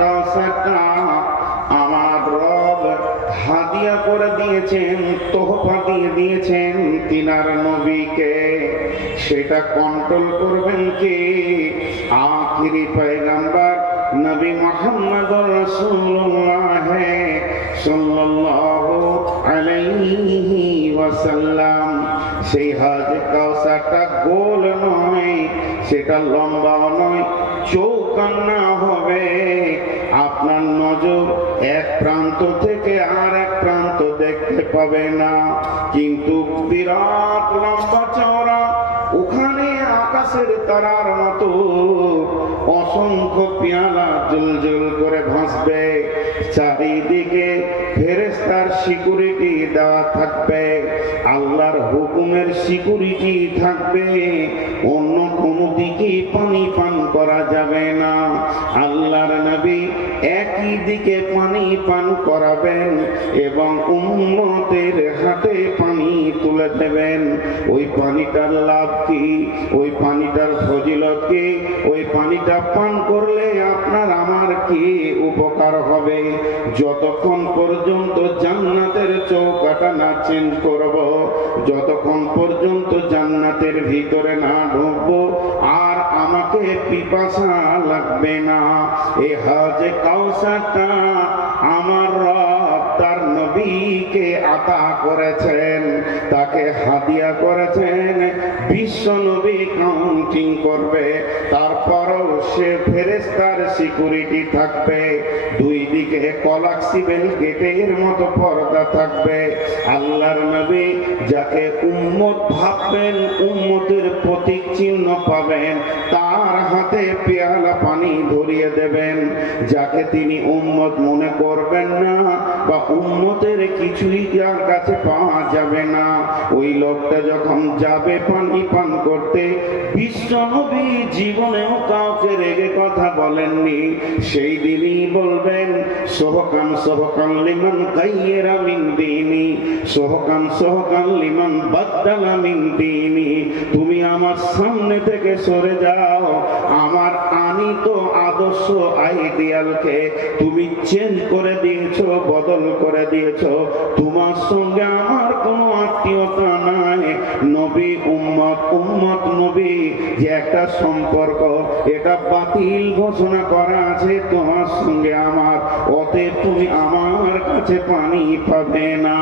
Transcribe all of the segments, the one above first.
কাউসারটা আমার রব হাদিয়া করে দিয়েছেন, তোহফা দিয়ে দিয়েছেন তিনার নবীকে, সেটা কন্ট্রোল করবেন কি? আখিরি পয়গম্বর নবী মুহাম্মদুর রাসূলুল্লাহ সাল্লাল্লাহু আলাইহি ওয়াসাল্লাম। সেই হাউজে কাউসারটা গোল নয়, সেটা লম্বাও নয়, চৌকান্না হবে। আপনার নজর এক প্রান্ত থেকে আর এক প্রান্ত দেখতে পাবে না, কিন্তু বিরাট লম্বা চওড়া, ওখানে আকাশের তারার মতো অসংখ্য পেয়ালা জলজল করে ভাসবে। চারিদিকে ফেরেশতার সিকিউরিটি দেওয়া থাকবে, আল্লাহর হুকুমের সিকিউরিটি থাকবে। অন্য কোনো দিকে পানি পান করা যাবে না। আল্লাহর নবী একই দিকে পানি পান করাবেন এবং উম্মতের হাতে পানি তুলে দেবেন। ওই পানিটার লাভ কি? ওই পানিটার ফজিলত কি? ওই পানিটা পান করলে আপনার আমার কি উপকার হবে? যতক্ষণ পর্যন্ত জান্নাতের চৌকাটা না চেঞ্জ করব, যতক্ষণ পর্যন্ত জান্নাতের ভিতরে না ঢুকবো, আর আমাকে পিপাসা লাগবে না। এই হাউজে কাউসারটা আমার রব তার নবীকে আতা করেছেন, তাকে হাদিয়া করেছেন। বিশ্ব নবী কাউন্টিং করবে, তারপরও সে ফেরেশতার সিকিউরিটি থাকবে। দুই দিকে কলাক্সিবেল গেটের মতো পর্দা থাকবে। আল্লাহর নবী যাকে উম্মত ভাববেন, উম্মতের প্রতীক চিহ্ন পাবেন, তার হাতে পেয়ালা পানি ধরিয়ে দেবেন। যাকে তিনি উম্মত মনে করবেন না বা উম্মতের কিছুই যার কাছে পাওয়া যাবে না, ওই লোকটা যখন যাবে পানি পান করতে, বিশ্ব নবী জীবনেও কাউকে রেগে কথা বলেননি। সেই দিনই বলবেন, সোহকান সোহকান লিমান গায়্যারা মিন দীনি, সোহকান সোহকান লিমান বাদদালা মিন দীনি। তুমি আমার সামনে থেকে সরে যাও, আমার আনিত আদর্শ আইডিয়ালকে তুমি চেঞ্জ করে দিয়েছো, বদল করে দিয়েছো। তোমার সঙ্গে আমার কোনো আত্মীয়তা নাই। নবী উম্মত, উম্মত নবী যে একটা সম্পর্ক, এটা বাতিল ঘোষণা করা আছে তোমার সঙ্গে আমার। অতএব তুমি আমার কাছে পানি পাবে না।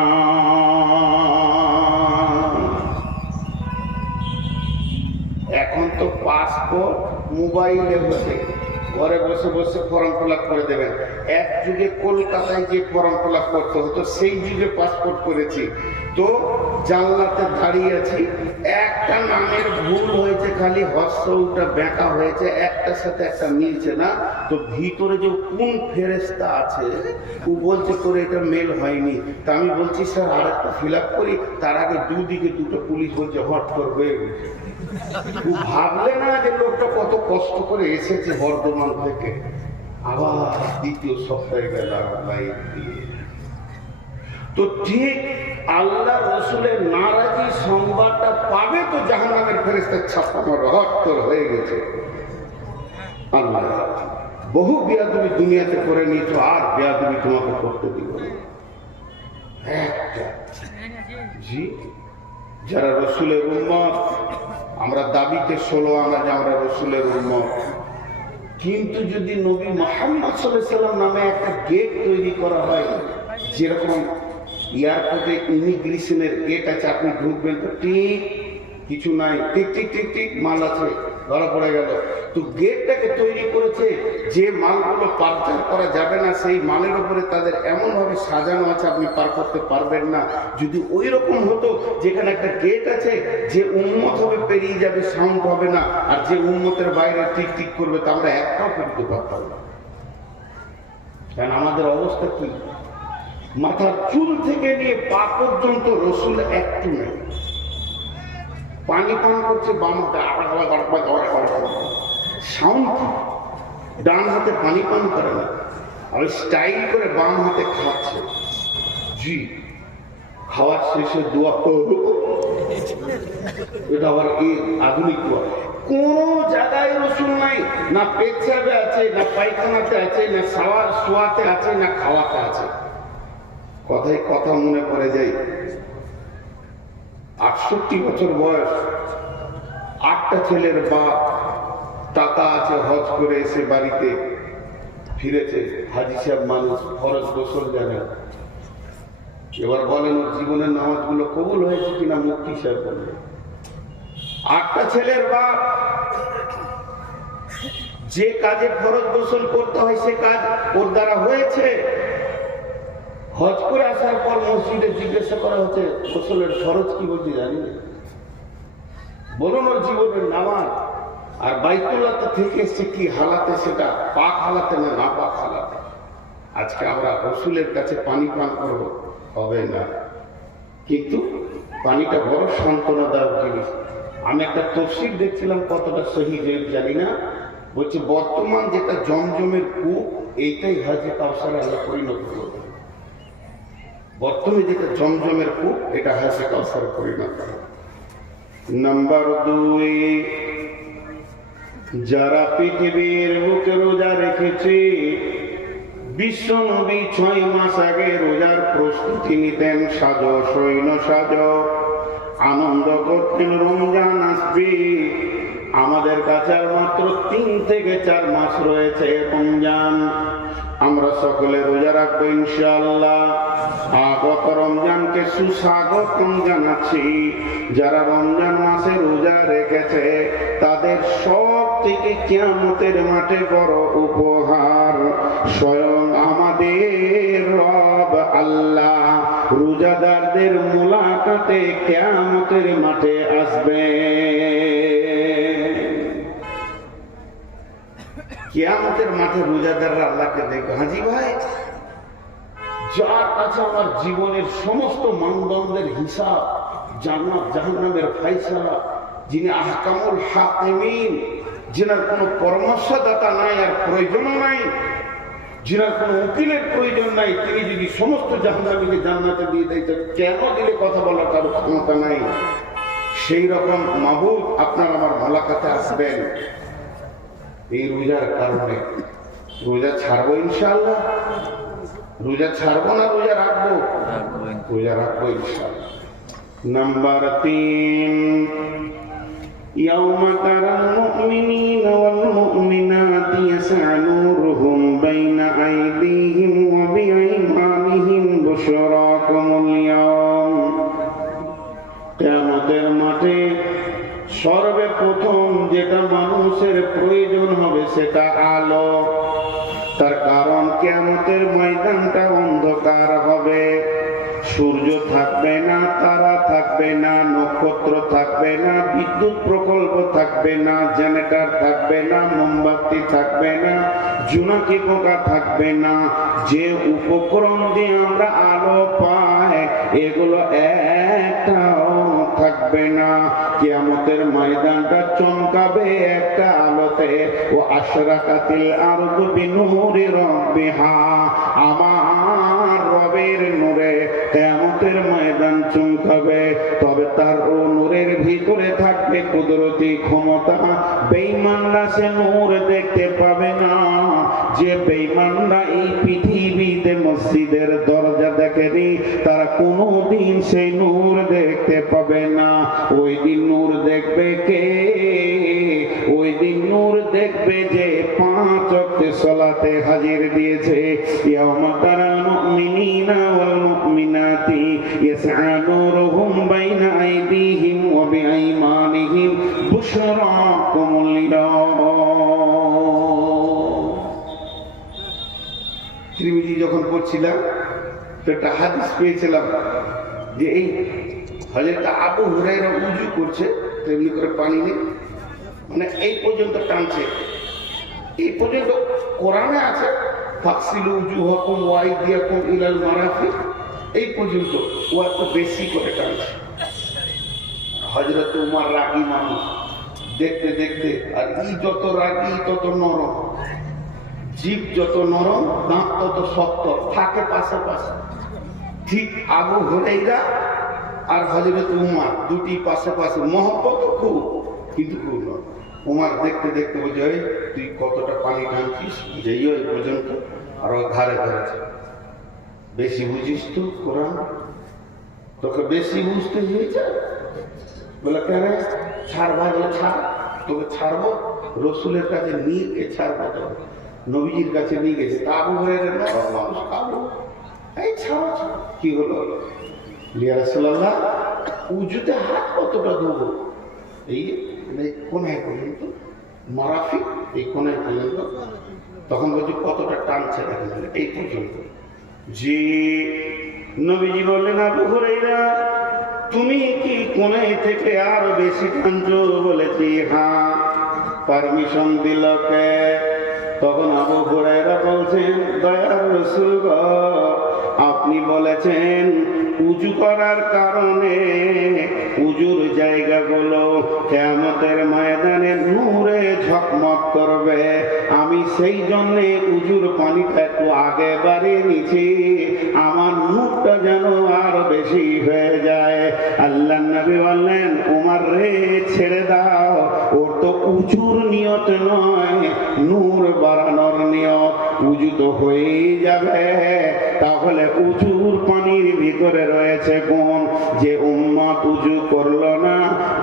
এখন তো পাসপোর্ট মোবাইলে হচ্ছে, ঘরে বসে বসে ফর্ম ফিল আপ করে দেবেন। এক যুগে কলকাতায় যে ফর্ম ফিল আপ করতে হতো, সেই যুগে পাসপোর্ট করেছি। তো জানলাতে দাঁড়িয়ে আছি, একটা নামের ভুল হয়েছে, খালি হর্ষটা বেঁকা হয়েছে, একটার সাথে একটা মিলছে না। তো ভিতরে যে কোন ফেরেশতা আছে, ও বলছে করে এটা মেল হয়নি। তা আমি বলছি স্যার আর একটা ফিল আপ করি। তার আগে দুদিকে দুটো পুলিশ বলছে হট করে হয়ে গেছে। ও ভাবলে না যে লোকটা কত কষ্ট করে এসেছে বর্ধমান থেকে, আবার দ্বিতীয় সপ্তাহে গেল লাইন দিয়ে। তো ঠিক আল্লাহ রসুলের নারাজি সংবাদটা পাবে তো জাহান্নামের ফেরেশতার ছাপ্পা মারো, হট করে হয়ে গেছে। আল্লাহ বহু বেয়াদবি দুনিয়াতে করে নিয়েছো, আর বেয়াদবি তোমাকে করতে দিব না। জি, যারা রসুলের উম্মত, আমরা দাবিতে 16 আনা যে আমরা রসুলের উম্মত, কিন্তু যদি নবী মুহাম্মদ সাল্লাল্লাহু আলাইহি ওয়াসাল্লাম নামে একটা গেট তৈরি করা হয়, যেরকম এয়ারপোর্টে ইমিগ্রেশনের গেট আছে, আপনি ঢুকবেন তো ঠিক কিছু নাই, ঠিক ঠিক ঠিক ঠিক মাল আছে, ধরা পড়ে গেল। তো গেটটাকে তৈরি করেছে যে মালগুলো পাচার করা যাবে না, সেই মালের উপরে তাদের এমন ভাবে সাজানো আছে আপনি পার করতে পারবেন না। যদি ওই রকম হতো যেখানে একটা গেট আছে, যে উন্মত হবে পেরিয়ে যাবে, সাউন্ড হবে না, আর যে উন্মতের বাইরে টিক টিক করবে, তা আমরা একটাও করতে পারতাম না। কারণ আমাদের অবস্থা কি, মাথার চুল থেকে নিয়ে পা পর্যন্ত রসুল একটু নেই। পানি পান করছে বাম হাতে, সাউন্ড ডান হাতে পানি পান করে না, আর স্টাইল করে বাম হাতে খাচ্ছে। জি, খাওয়ার শেষে দোয়া, এটা আবার এই আধুনিক দোয়া। কোন জায়গায় রসুন নাই, না পেচ্ছাবে আছে, না পায়খানাতে আছে, না শোয়াতে আছে, না খাওয়াতে আছে। কথায় কথা মনে পড়ে যায়, 68 বছর বয়স, 8টা ছেলের বাপ, টাকা আছে, হজ করে এসে বাড়িতে ফিরেছে। হাজি সাহেব মানুষ, ফরজ গোসল জানে। এবার বলেন ওর জীবনের নামাজগুলো কবুল হয়েছে কিনা? মুফতি সাহেব বললেন 8টা ছেলের বাপ, যে কাজে ফরজ গোসল করতে হয় সে কাজ ওর দ্বারা হয়েছে। হজ করে আসার পর মসজিদে জিজ্ঞাসা করা হচ্ছে গোসলের ফরজ কি? বলতে জানি না। বলুন ওর জীবনের নামাজ আর বাইতুল্লাহ থেকে এসছে কি হালাতে, সেটা পাক হালাতে না না পাক হালাতে। আজকে আমরা রসুলের কাছে পানি পান করবো, হবে না। কিন্তু পানিটা বড় সান্ত্বনাদায়ক জিনিস। আমি একটা তফসির দেখছিলাম, কতটা সহি জানি না, বলছে বর্তমান যেটা জমজমের কূপ, এইটাই হাজে কাউসারে আল্লাহ পরিণত করবে। বর্তমানে যেটা জমজমের কূপ, এটা হাজে কাউসারে পরিণত হবে। নাম্বার 2, যারা পৃথিবীর বুকে রোজা রেখেছে, বিশ্ব নবী 6 মাস আগে রোজার প্রস্তুতি নিতেন, সাজো সৈন্য সাজো, আনন্দ করতেন রমজান আসবে। আমাদের কাছে আর মাত্র 3 থেকে 4 মাস রয়েছে রমজান। আমরা সকলে রোজা রাখবো ইনশাআল্লাহ। আগত রমজানকে সুস্বাগতম জানাচ্ছি। যারা রমজান মাসে রোজা রেখেছে তাদের সব থেকে কিয়ামতের মাঠে বড় উপহার স্বয়ং আমাদের রব আল্লাহ রোজাদারদের মুলাকাতে কিয়ামতের মাঠে আসবে। কিয়ামতের মাঠে রোজাদাররা আল্লাহকে দেখবে। হাজি ভাই, যার কাছে আমার জীবনের সমস্ত মানদণ্ডের হিসাব, জান্নাত জাহান্নামের ফায়সালা, যিনি আহকামুল হাকিমিন, যিনার কোনো পরামর্শদাতা নাই আর প্রয়োজনও নাই, যিনার কোনো উকিলের প্রয়োজন নাই, তিনি যদি সমস্ত জাহান্নামীকে জান্নাতে দিয়ে দেয় তো কেন দিলে কথা বলার কারো ক্ষমতা নাই। সেই রকম মাহবুব আপনার আমার মোলাকাতে আসবেন এই রোজার কারণে। রোজা ছাড়বো ইনশাআল্লাহ, রোজা ছাড়বো না রোজা রাখবো? রোজা রাখবো ইনশাআল্লাহ। নাম্বার 3, يوم ترى المؤمنين والمؤمنات يسعى نورهم بين أيديهم وبأيمانهم بشراكم اليوم। কিয়ামতের মাঠে সর্বপ্রথম যেটা মানুষের প্রয়োজন হবে সেটা আলো। তার কারণ কিয়ামতের ময়দানটা অন্ধকার হবে, সূর্য থাকবে না, তারা থাকবে না, নক্ষত্র থাকবে না, বিদ্যুৎ প্রকল্প থাকবে না, জেনারেটর থাকবে না, মোমবাতি থাকবে না, জোনাকি পোকা থাকবে না। যে উপকরণ দিয়ে আমরা আলো পাই এগুলো একটাও থাকবে না। কিয়ামতের ময়দানটা চমকাবে একটা আলোতে। ও আশরাকাতিল আরদু বিনূরি রাব্বিহা, আমার রবের নূরে কিয়ামতের ময়দান চমকাবে। তবে তার ও নূরের ভিতরে থাকবে কুদরতি ক্ষমতা। বেঈমানরা সে নূর দেখতে পাবে না। যে বেঈমানরা এই পৃথিবীতে মসজিদের দরজা দেখেনি তারা কোনোদিন সেই নূর দেখতে পাবে না। ওই দিন নূর দেখবে কে? ওই দিন নূর দেখবে যে 5 ওয়াক্ত সালাতে হাজির দিয়েছে। ইয়াউমা তারাল মুমিনিনা ওয়াল মুমিনাতি ইয়াসআ নূরুহুম বাইনা আইদিহিম ওয়া বিআইমানিহিম বুশরাকুমুল ইয়াওম। তিরমিজি যখন পড়ছিলাম তো একটা হাদিস পেয়েছিলাম যে এই হযরত আবু হুরায়রা উযু করছে, তেমনি করে পানি নেই, মানে এই পর্যন্ত টানছে। এই পর্যন্ত কোরআনে আছে ফাকসিলু উজুহাকুম ওয়া আইদিয়াকুম ইলাল মারাফিক, এই পর্যন্ত ও একটু বেশি করে টানছে। হযরত উমর রাগী মানুষ, দেখতে দেখতে, আর ই যত রাগী তত নরম, জীব যত নরম দাঁত তত শক্ত, থাকে পাশাপাশি। ঠিক আবু হুরায়রা আর হযরত উমর দুটি পাশাপাশি, মহব্বত খুব, কিন্তু খুব নরম। উমার দেখতে দেখতে বলছে, ওই তুই কতটা পানি টানছিস, যেই ওই পর্যন্ত, আর ও ধারে ধরেছে। বেশি বুঝিস তো কোরআন, তোকে বেশি বুঝতে হয়েছে। বলে কেন ছাড় ভাই? বলে ছাড়, তোকে ছাড়বো, রসুলের কাছে নিয়ে কে ছাড়বো? তো নবীজির কাছে নিয়ে গেছে, তা আবু হুরায়রা নরম মানুষ, খাবো, এই ছাড়ো। কি হলো? ইয়া রাসূলুল্লাহ, উজুতে হাত কতটা দেবো? এই কোনায় পর্যন্ত, মারাফি এই কোনায় পর্যন্ত। তখন বলছি কতটা টানছে দেখেন, এই পর্যন্ত। জি নবীজি বললেন, আবু হুরায়রা তুমি কি কোনায় থেকে আর বেশি টানছো? বলেছি হ্যাঁ। পারমিশন দিল কে? তখন আবু হুরায়রা বলছেন, দয়ার রাসূল গো, আপনি বলেছেন উজু করার কারণে উজুর জায়গাগুলো কিয়ামতের ময়দানে নূরে ঝকমক করবে। আমি সেই জন্যে উজুর পানিটা একটু আগে বাড়িয়ে নিচ্ছি, আমার মুখটা যেন আরো বেশি হয়ে যায়। আল্লাহ নবী বললেন, উমার রে ছেড়ে দাও, ওর তো উজুর নিয়ত নয়, নূর বাড়ানোর নিয়ত। উজু তো হয়েই যাবে, তাহলে উজুর পানির ভিতরে রয়েছে গুণ। যে উম্মত উজু করলো না,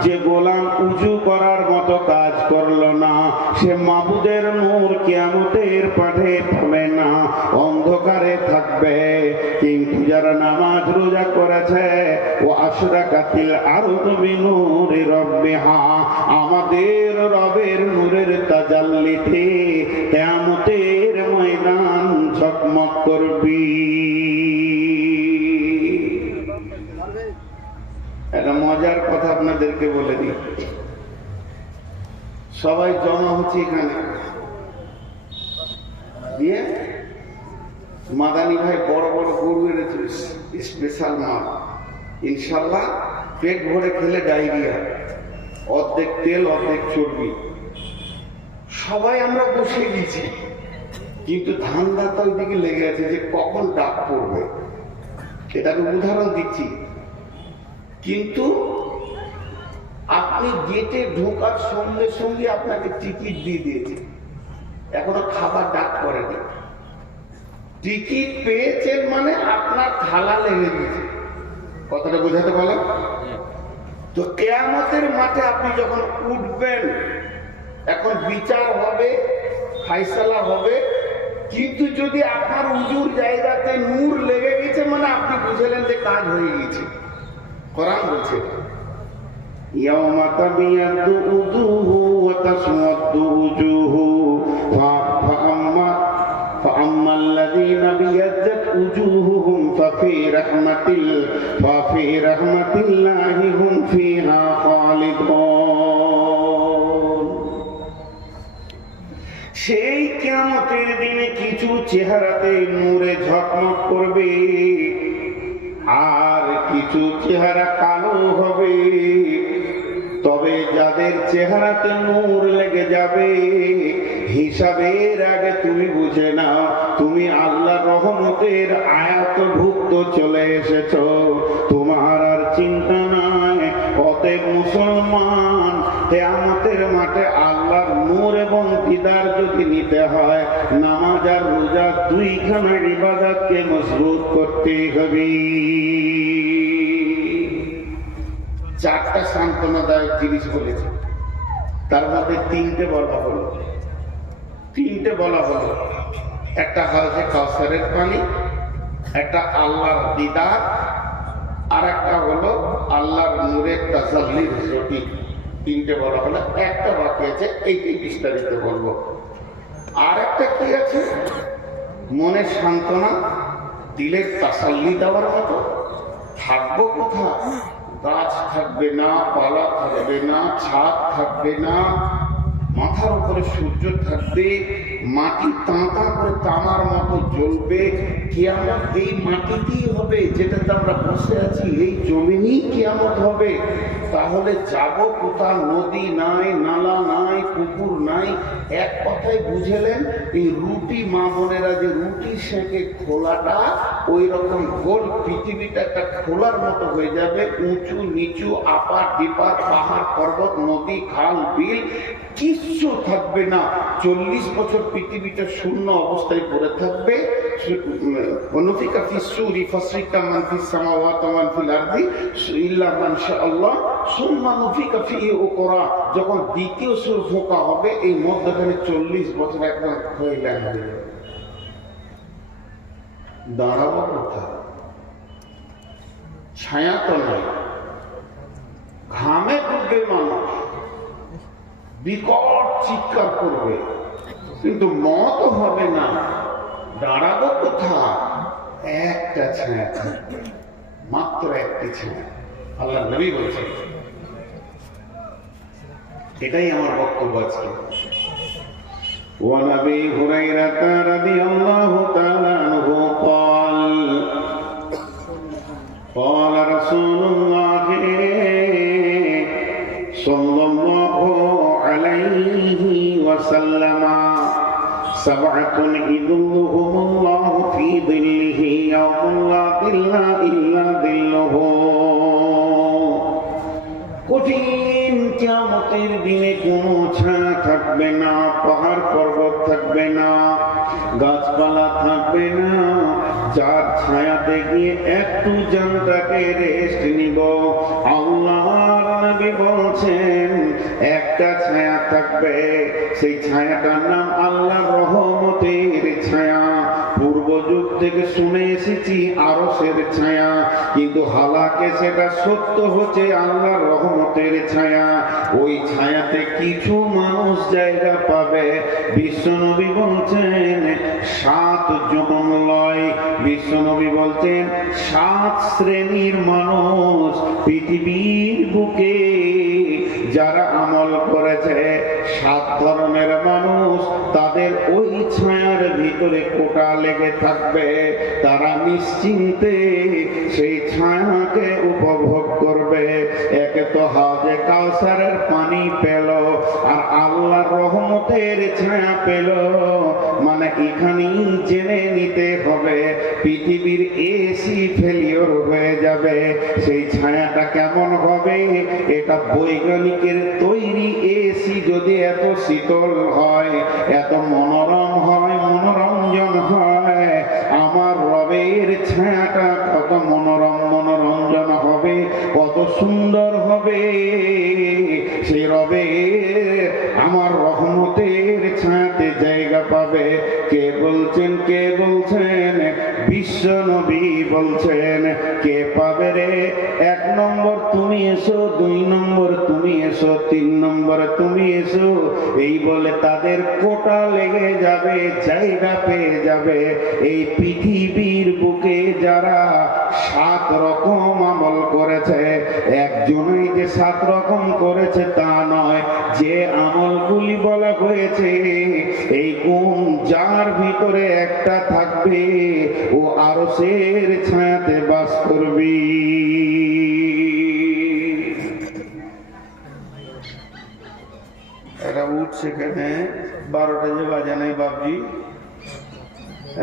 যে গোলাম উজু করার মতো কাজ করলো না, সে মাবুদের নূর কিয়ামতের পাঠে পাবে না, অন্ধকারে থাকবে। কিন্তু যারা নামাজ রোজা করেছে, ও আশরাকাতিল আরদু বিনূরি রাব্বিহা, আমাদের রবের নূরের তাজাল্লিতে কিয়ামতের ময়দান ঝকমক করবি। একটা মজার কথা আপনাদেরকে বলে দিই। সবাই জমা হচ্ছে এখানে, দিয়ে মাদানী ভাই বড় বড় গরু এনেছে, স্পেশাল মাল, ইনশাল্লাহ পেট ভরে খেলে ডায়রিয়া, অর্ধেক তেল অর্ধেক চর্বি। সবাই আমরা বসে গেছি, কিন্তু ধান্দা তো ওইদিকে লেগে আছে যে কখন ডাক পড়বে। এটাকে উদাহরণ দিচ্ছি। কিন্তু আপনি গেটে ঢোকার সঙ্গে সঙ্গে আপনাকে টিকিট দিয়ে দিয়েছে, এখনো খাবার ডাক পড়েনি। টিকিট পেয়েছেন মানে আপনার থালা লেগে গেছে। কথাটা বোঝাতে পারলাম? তো কিয়ামতের মাঠে আপনি যখন উঠবেন, এখন বিচার হবে, ফায়সালা হবে। কিন্তু যদি আপনার উজুর জায়গাতে নূর লেগে গেছে, মানে আপনি বুঝলেন যে কাজ হয়ে গেছে। কোরআন বলছে, ইয়াউমা তাবিয়াদু উজুহু ওয়া তাসওয়াদু উজুহু فأما الذين ابيضت وجوههم ففي رحمة الله هم فيها خالدون। সেই কিয়ামতের দিনে কিছু চেহারাতে নূরে ঝকমক করবে, আর কিছু চেহারা কালো হবে। তবে যাদের চেহারাতে নূর লেগে যাবে, হিসাবের আগে তুমি বুঝে নাও তুমি আল্লাহর রহমতের আয়াতভুক্ত চলে এসেছো, তোমার আর চিন্তা নাই। অতএব মুসলমান, কিয়ামতের মাঠে আল্লাহর নূর এবং দিদার যদি নিতে হয়, নামাজ আর রোজা দুইখানা ইবাদতকে মজবুত করতে হবে। চারটা সান্ত্বনাদায়ক জিনিস বলেছে, তার মধ্যে তিনটে বলা হলো। একটা হচ্ছে কাউসারের পানি, একটা আল্লাহর দিদার, আর একটা হলো আল্লাহর নূরের তাসাল্লির রুটি। তিনটে বলা হলো, একটা বাকি আছে, এইটাই বিস্তারিত বলবো। আর একটা কি আছে? মনের সান্ত্বনা, দিলের তাসাল্লি দেওয়ার মতো। থাকবো কোথায়? গাছ থাকবে না, পালা থাকবে না, ছাদ থাকবে না, মাথার উপরে সূর্য থাকবে, মাটি তাঁতা করে তামার মতো জ্বলবে। কিয়ামত এই মাটিতেই হবে, যেটাতে আমরা বসে আছি, এই জমিনেই কিয়ামত হবে। তাহলে যাব কোথা? নদী নাই, নালা নাই, পুকুর নাই। এক কথায় বুঝলেন, এই রুটি, মা বোনেরা যে রুটি সেঁকে খোলাটা, ওই রকম গোল পৃথিবীটা একটা খোলার মতো হয়ে যাবে, উঁচু নিচু আপার ডিপার পাহাড় পর্বত নদী খাল বিল কিচ্ছু থাকবে না। 40 বছর পৃথিবীটা শূন্য অবস্থায় পড়ে থাকবে। ونفخ في الصور فصعق من في السماوات ومن في الأرض إلا من شاء الله ثم نفخ فيه أخرى। যখন দ্বিতীয় সূর ফোঁকা হবে এই মধ্যখানে 40 বছর একদম হইলাম হয়ে যাবে। দাঁড়াবো কোথায়? ছায়া তো নয়, ঘামে ডুববে মানুষ, বিকট চিৎকার করবে, কিন্তু মত হবে না। দাঁড়াবো কোথায়? একটা ছায়া থাকবে, মাত্র একটি ছায়া। আল্লাহ নবী বলছেন, এটাই আমার বক্তব্য আজকে। وعن ابي هريره رضي الله تعالى عنه قال قال رسول الله صلى الله عليه وسلم سبعة يظلهم الله في ظله يوم لا ظل إلا ظله। কঠিন কিয়ামতের দিনে কোনো ছায়া থাকবে না, পাহাড় পর্বত থাকবে না, গাছপালা থাকবে না, যার ছায়াতে গিয়ে একটু জানটাকে রেস্ট নিব। আল্লাহর নবী বলছেন একটা ছায়া থাকবে, সেই ছায়াটার নাম আল্লাহর রহমতের ছায়া। পূর্ব যুগ থেকে শুনে এসেছি আরশের ছায়া, কিন্তু হালাকে সেটা সত্য হচ্ছে আল্লাহর রহমতের ছায়া। ওই ছায়াতে কিছু মানুষ জায়গা পাবে। বিশ্বনবী বলছেন 7 জন লয়, বিশ্বনবী বলছেন 7 শ্রেণীর মানুষ পৃথিবীর বুকে যারা আমল করেছে, 7 ধরনের মানুষ, তাদের ওই ছায়ার ভিতরে কোটা লেগে থাকবে। তারা নিশ্চিন্তে সেই ছায়াকে উপভোগ করবে। একে তো হাজে কাউসারের পানি পেল, আর আল্লাহর রহমতের ছায়া পেল। মানে এখানেই জেনে নিতে হবে পৃথিবীর এসি ফেলিওর হয়ে যাবে। সেই ছায়াটা কেমন হবে? এটা বৈজ্ঞানিকের তৈরি এসি যদি এত শীতল হয়, এত মনোরম হয়, মনোরঞ্জন হয়, আমার রবের ছায়াটা কত মনোরম মনোরঞ্জন হবে, কত সুন্দর হবে। সেই রবের আমার রহমতের ছায়াতে জায়গা পাবে। কে বলছেন? কে বলছেন? বিশ্ব নবী বলছেন। কে পাবে রে? 1 নম্বর তুমি এসো, 2 নম্বর তুমি এসো, 3 নম্বর তুমি এসো, এই বলে তাদের কোটা লেগে যাবে, জায়গা পেয়ে যাবে। এই পৃথিবীর বুকে যারা 7 রকম আমল করেছে, একজনই যে 7 রকম করেছে তা নয়। যে আমলগুলি বলা হয়েছে, এই গুণ যার ভিতরে একটা থাকবে, ও আরশের ছায়াতে বাস করবে। এরা উঠছে কেন? 12টা যে বাজে নাই বাপজি।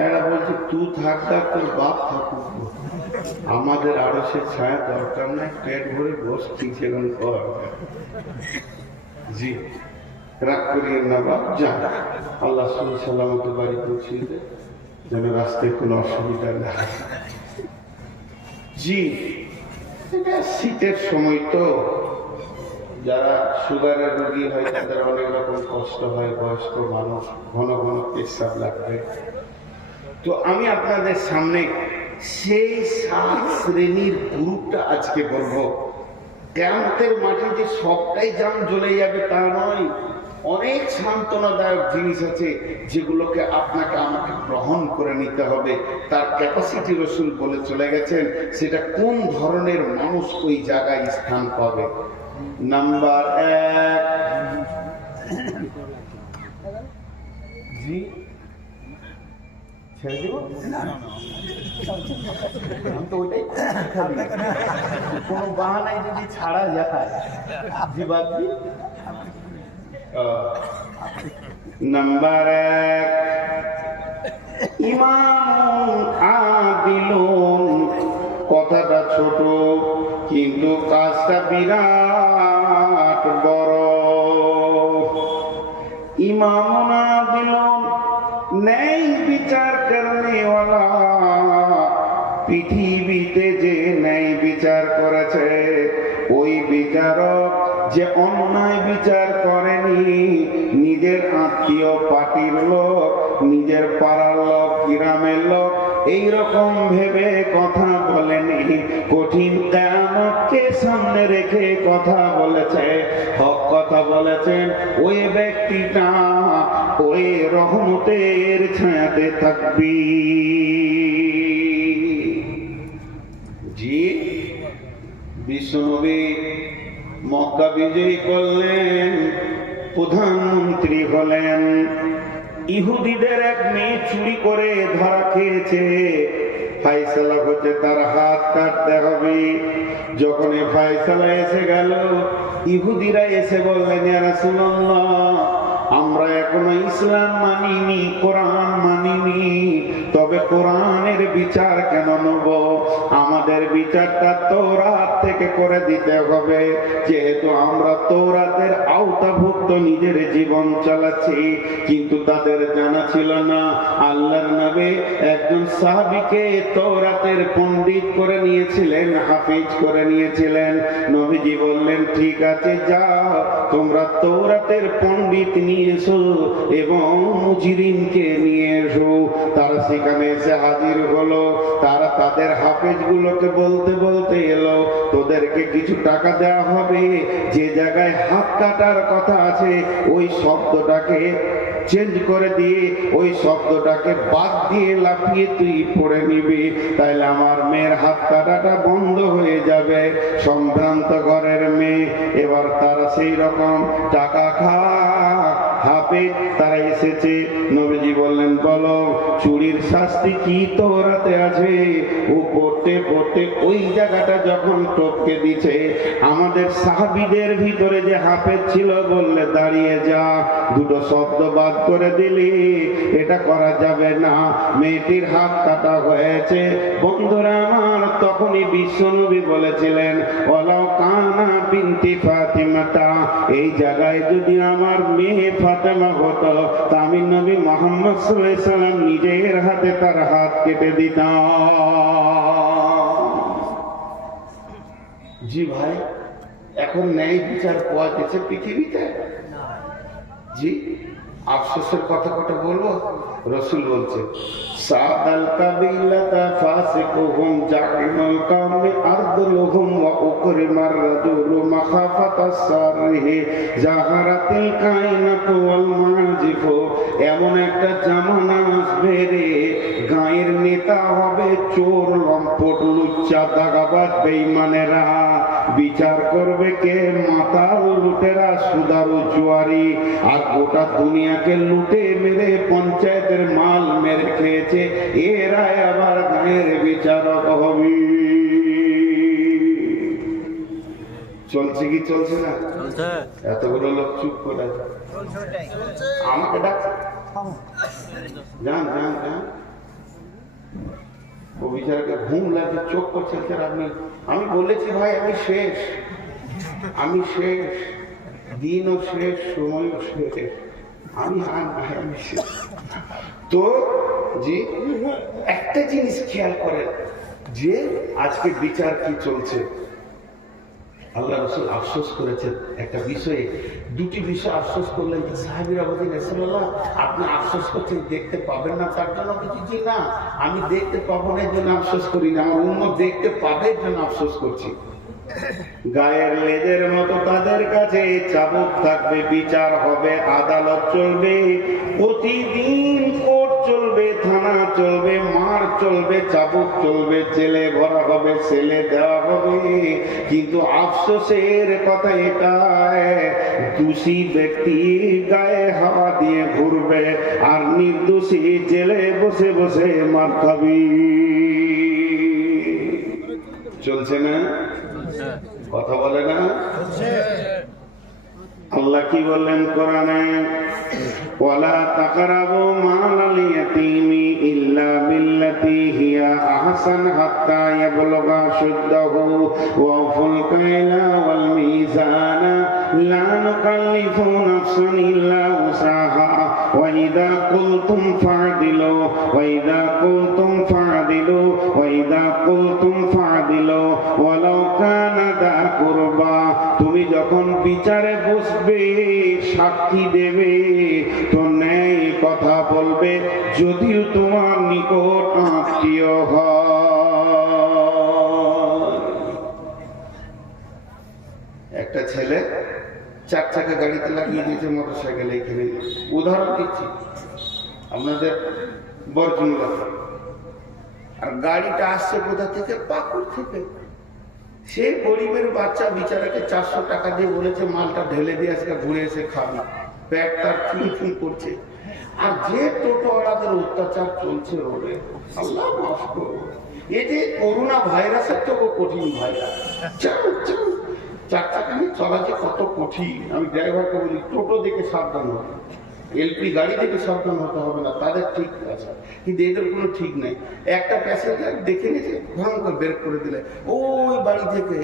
এরা বলছে তুই থাক, তোর বাপ থাকুক, আমাদের আরশের ছায়া দরকার নাই, পেট ভরে বসছি সেগুলো কর। জি, রাগ করিয়েন না বাপ, যান। আল্লাহ সালামত বাড়ি পৌঁছে দে, যেন রাস্তায় কোনো অসুবিধা না। জি, এটা শীতের সময় তো, যারা সুগারের রোগী হয় তাদের অনেক রকম কষ্ট হয়, বয়স্ক মানুষ, ঘন ঘন পেশাব লাগবে। তো আমি আপনাদের সামনে সেই 7 শ্রেণীর গ্রুপটা আজকে বলবো। কিয়ামতের মাঠে যে সবটাই জাম জ্বলে যাবে তা নয়, অনেক সান্ত্বনাদায়ক জিনিস আছে যেগুলোকে আপনাকে আমাকে গ্রহণ করে নিতে হবে। তার ক্যাপাসিটি রাসূল বলে চলে গেছেন, সেটা কোন ধরনের মানুষ ওই জায়গায় স্থান পাবে। নাম্বার 1, জি ছেড়ে দিব আমি তো ওইটাই কোনো বাহানায় যদি ছাড়া যায়। জি বাকি নাম্বার 1, ইমাম আদিলু কথাটা ছোট কিন্তু কাজটা বিরাট বড়। ইমামনা দিলুন ন্যায় বিচার করনেওয়ালা, পৃথিবীতে যে ন্যায় বিচার করেছে ওই বিচারক যে অন্যায় বিচার করেনি, নিজের আত্মীয় পার্টির লোক, নিজের পাড়ার লোক, গ্রামের লোক এইরকম ভেবে কথা বলেনি, কঠিন কিয়ামতকে সামনে রেখে কথা বলেছে, হক কথা বলেছেন, ওই ব্যক্তিটা ওই রহমতের ছায়াতে থাকবি। জি, বিশ্বনবী মক্কা বিজয়ী করলেন, প্রধানমন্ত্রী হলেন। ইহুদিদের এক মেয়ে চুরি করে ধরা খেয়েছে, ফায়সালা হচ্ছে তার হাত কাটতে হবে। যখন ফায়সালা এসে গেল, ইহুদিরা এসে বললেন, ইয়া রাসূলুল্লাহ, আমরা এখনো ইসলাম মানিনি, কোরআন মানিনি, তবে কোরআনের বিচার কেন নেব? আমাদের বিচারটা তৌরাত থেকে করে দিতে হবে, যেহেতু আমরা তৌরাতের আওতাভুক্ত নিজের জীবন চালাচ্ছি। কিন্তু তাদের জানা ছিল না আল্লাহর নবী একজন সাহাবীকে তৌরাতের পণ্ডিত করে নিয়েছিলেন, হাফিজ করে নিয়েছিলেন। নবীজি বললেন, ঠিক আছে, যাও তোমরা তৌরাতের পণ্ডিত নিয়ে এসো এবং মুজরিমকে নিয়ে এসো। তারা সেখানে এসে হাজির হলো। তারা তাদের হাফেজ গুলোকে বলতে বলতে এলো, তোদেরকে কিছু টাকা দেওয়া হবে, যে জায়গায় হাত কাটার কথা আছে ওই শব্দটাকে চেঞ্জ করে দিয়ে ওই শব্দটাকে বাদ দিয়ে লাফিয়ে তুই পড়ে নিবি, তাইলে আমার মেয়ের হাত কাটাটা বন্ধ হয়ে যাবে। সম্ভ্রান্ত ঘরের মেয়ে, এবার তারা সেই রকম টাকা হাফে তারা এসেছে। নবীজি বললেন, বলো চুরির শাস্তি কি তওরাতে আছে? ও পড়তে পড়তে ওই জায়গাটা যখন টপকে দিছে, আমাদের সাহাবীদের ভিতরে যে হাফেজ ছিল বললে, দাঁড়িয়ে যা, দুটো শব্দ বাদ করে দিলি, এটা করা যাবে না, মেয়েটির হাত কাটা হয়েছে। বন্ধুরা আমার, তখনই বিশ্বনবী বলেছিলেন, ওয়ালাউ কানা বিনতি ফাতিমাতা, এই জায়গায় যদি আমার মেয়ে ফাতেমা হতো, তা আমি নবী মুহাম্মদ সাল্লাল্লাহু আলাইহি সাল্লাম নিজের হাতে তার হাত কেটে দিতাম। জি ভাই, এখন ন্যায় বিচার পাওয়া গেছে পৃথিবীতে। জি, আফসোসের কথা কটা বলবো। রসুল বলছে, সাদাল কাবিলাতা ফাসিকুহুম জাহিনুল কাওমি আরদুলুহুম ওয়া উকরিমার রাজুলু মাখাফাতাস সারহি জাহারাতিল কায়নাতু ওয়াল মাজিফু। এমন একটা জামানা আসবে রে, গায়ের নেতা হবে চোর, লম্পট, লুচ্চা, দাগাবাজ, বেঈমানেরা। বিচার করবে কে? মাতাল, লুটেরা, সুদারু, জুয়ারি। আর গোটা দুনিয়াকে লুটে মেরে পঞ্চায়েতের মাল মেরে খেয়েছে, এরাই আবার গায়ের বিচারক হবে। চলছে কি চলছে না? এতগুলো লোক চুপ করে আমাকে ডাকছে, যান যান যান। ও বিচারকে ঘুম লাগে, চোখ করছে। আপনি, আমি বলেছি ভাই আমি শেষ, আমি শেষ, দিনও শেষ, সময়ও শেষ, আমি শেষ। তো জি, একটা জিনিস খেয়াল করেন যে আজকে বিচার কি চলছে। আল্লাহ রাসূল আফসোস করেছেন একটা বিষয়ে, দুটি বিষয় আফসোস করলেন। সাহাবীরা বলেন, রাসূলুল্লাহ আপনি আফসোস করছেন, দেখতে পাবেন না তার জন্য কিছু? জি না, আমি দেখতে পাবো না এর জন্য আফসোস করি না, আমার উম্মত দেখতে পাবে এর জন্য আফসোস করছি। গায়ের লেজের মতো তাদের কাছে চাবুক থাকবে, বিচার হবে, আদালত চলবে, প্রতিদিন কোর্ট চলবে, থানা চলবে, মার চলবে, চাবুক চলবে, জেলে ভরা হবে, ছেলে দেওয়া হবে। কিন্তু আফসোসের কথা এটাই, দোষী ব্যক্তি গায়ে হাওয়া দিয়ে ঘুরবে আর নির্দোষী জেলে বসে বসে মার খাবি। চলছে না? কথা বলে না? আল্লাহ কি বললেন কোরআনে, ওয়ালা তাকরাবু মালাল ইয়াতীমি ইল্লা বিল্লাতি বিল্লাতি হিয়া আহসান হাত্তা ইয়াবলুগা শুদ্দাহু ওয়া ফুল কাইলা ওয়াল মিজানা লা নুকাল্লিফু নাফসান ইল্লা উসাহা ওয়া ইযা কুলতুম ফা'দিলু ওয়া ইযা কুলতুম ফা'দিলু ওয়া ইযা কুলতুম ফা'দিলু ওয়ালাউ কানা দা কুরবা। তুমি যখন বিচারে বসবে, সাক্ষী দেবে, তো ন্যায় কথা বলবে, যদিও তোমার নিকট আত্মীয় হয়। একটা ছেলে 4 চাকা গাড়িতে লাগিয়ে দিয়েছে মোটরসাইকেল। এখানে উদাহরণ দিচ্ছি আপনাদের বরজুমলা। আর গাড়িটা আসছে কোথা থেকে? পাকুড় থেকে। সে গরিবের বাচ্চা বিচারাকে 400 টাকা দিয়ে বলেছে মালটা ঢেলে দিয়ে আজকে ঘুরে এসে খাবি। পেট তার চুন করছে। আর যে টোটোওয়ালাদের অত্যাচার চলছে রোডে, আল্লাহ মাফ করো, এই যে করোনা ভাইরাসের তো কঠিন ভাইরাস। 4 চাকা নিয়ে চলা যে কত কঠিন। আমি ড্রাইভারকে বলি টোটো দেখে সাবধান হবে, এলপি গাড়ি থেকে সাবধান হতে হবে না, তাদের ঠিক আছে, কিন্তু এদের কোনো ঠিক নেই। একটা প্যাসেঞ্জার দেখে নিয়েছে, ভয়ঙ্কর ব্রেক করে দিলে, ওই বাড়ি থেকে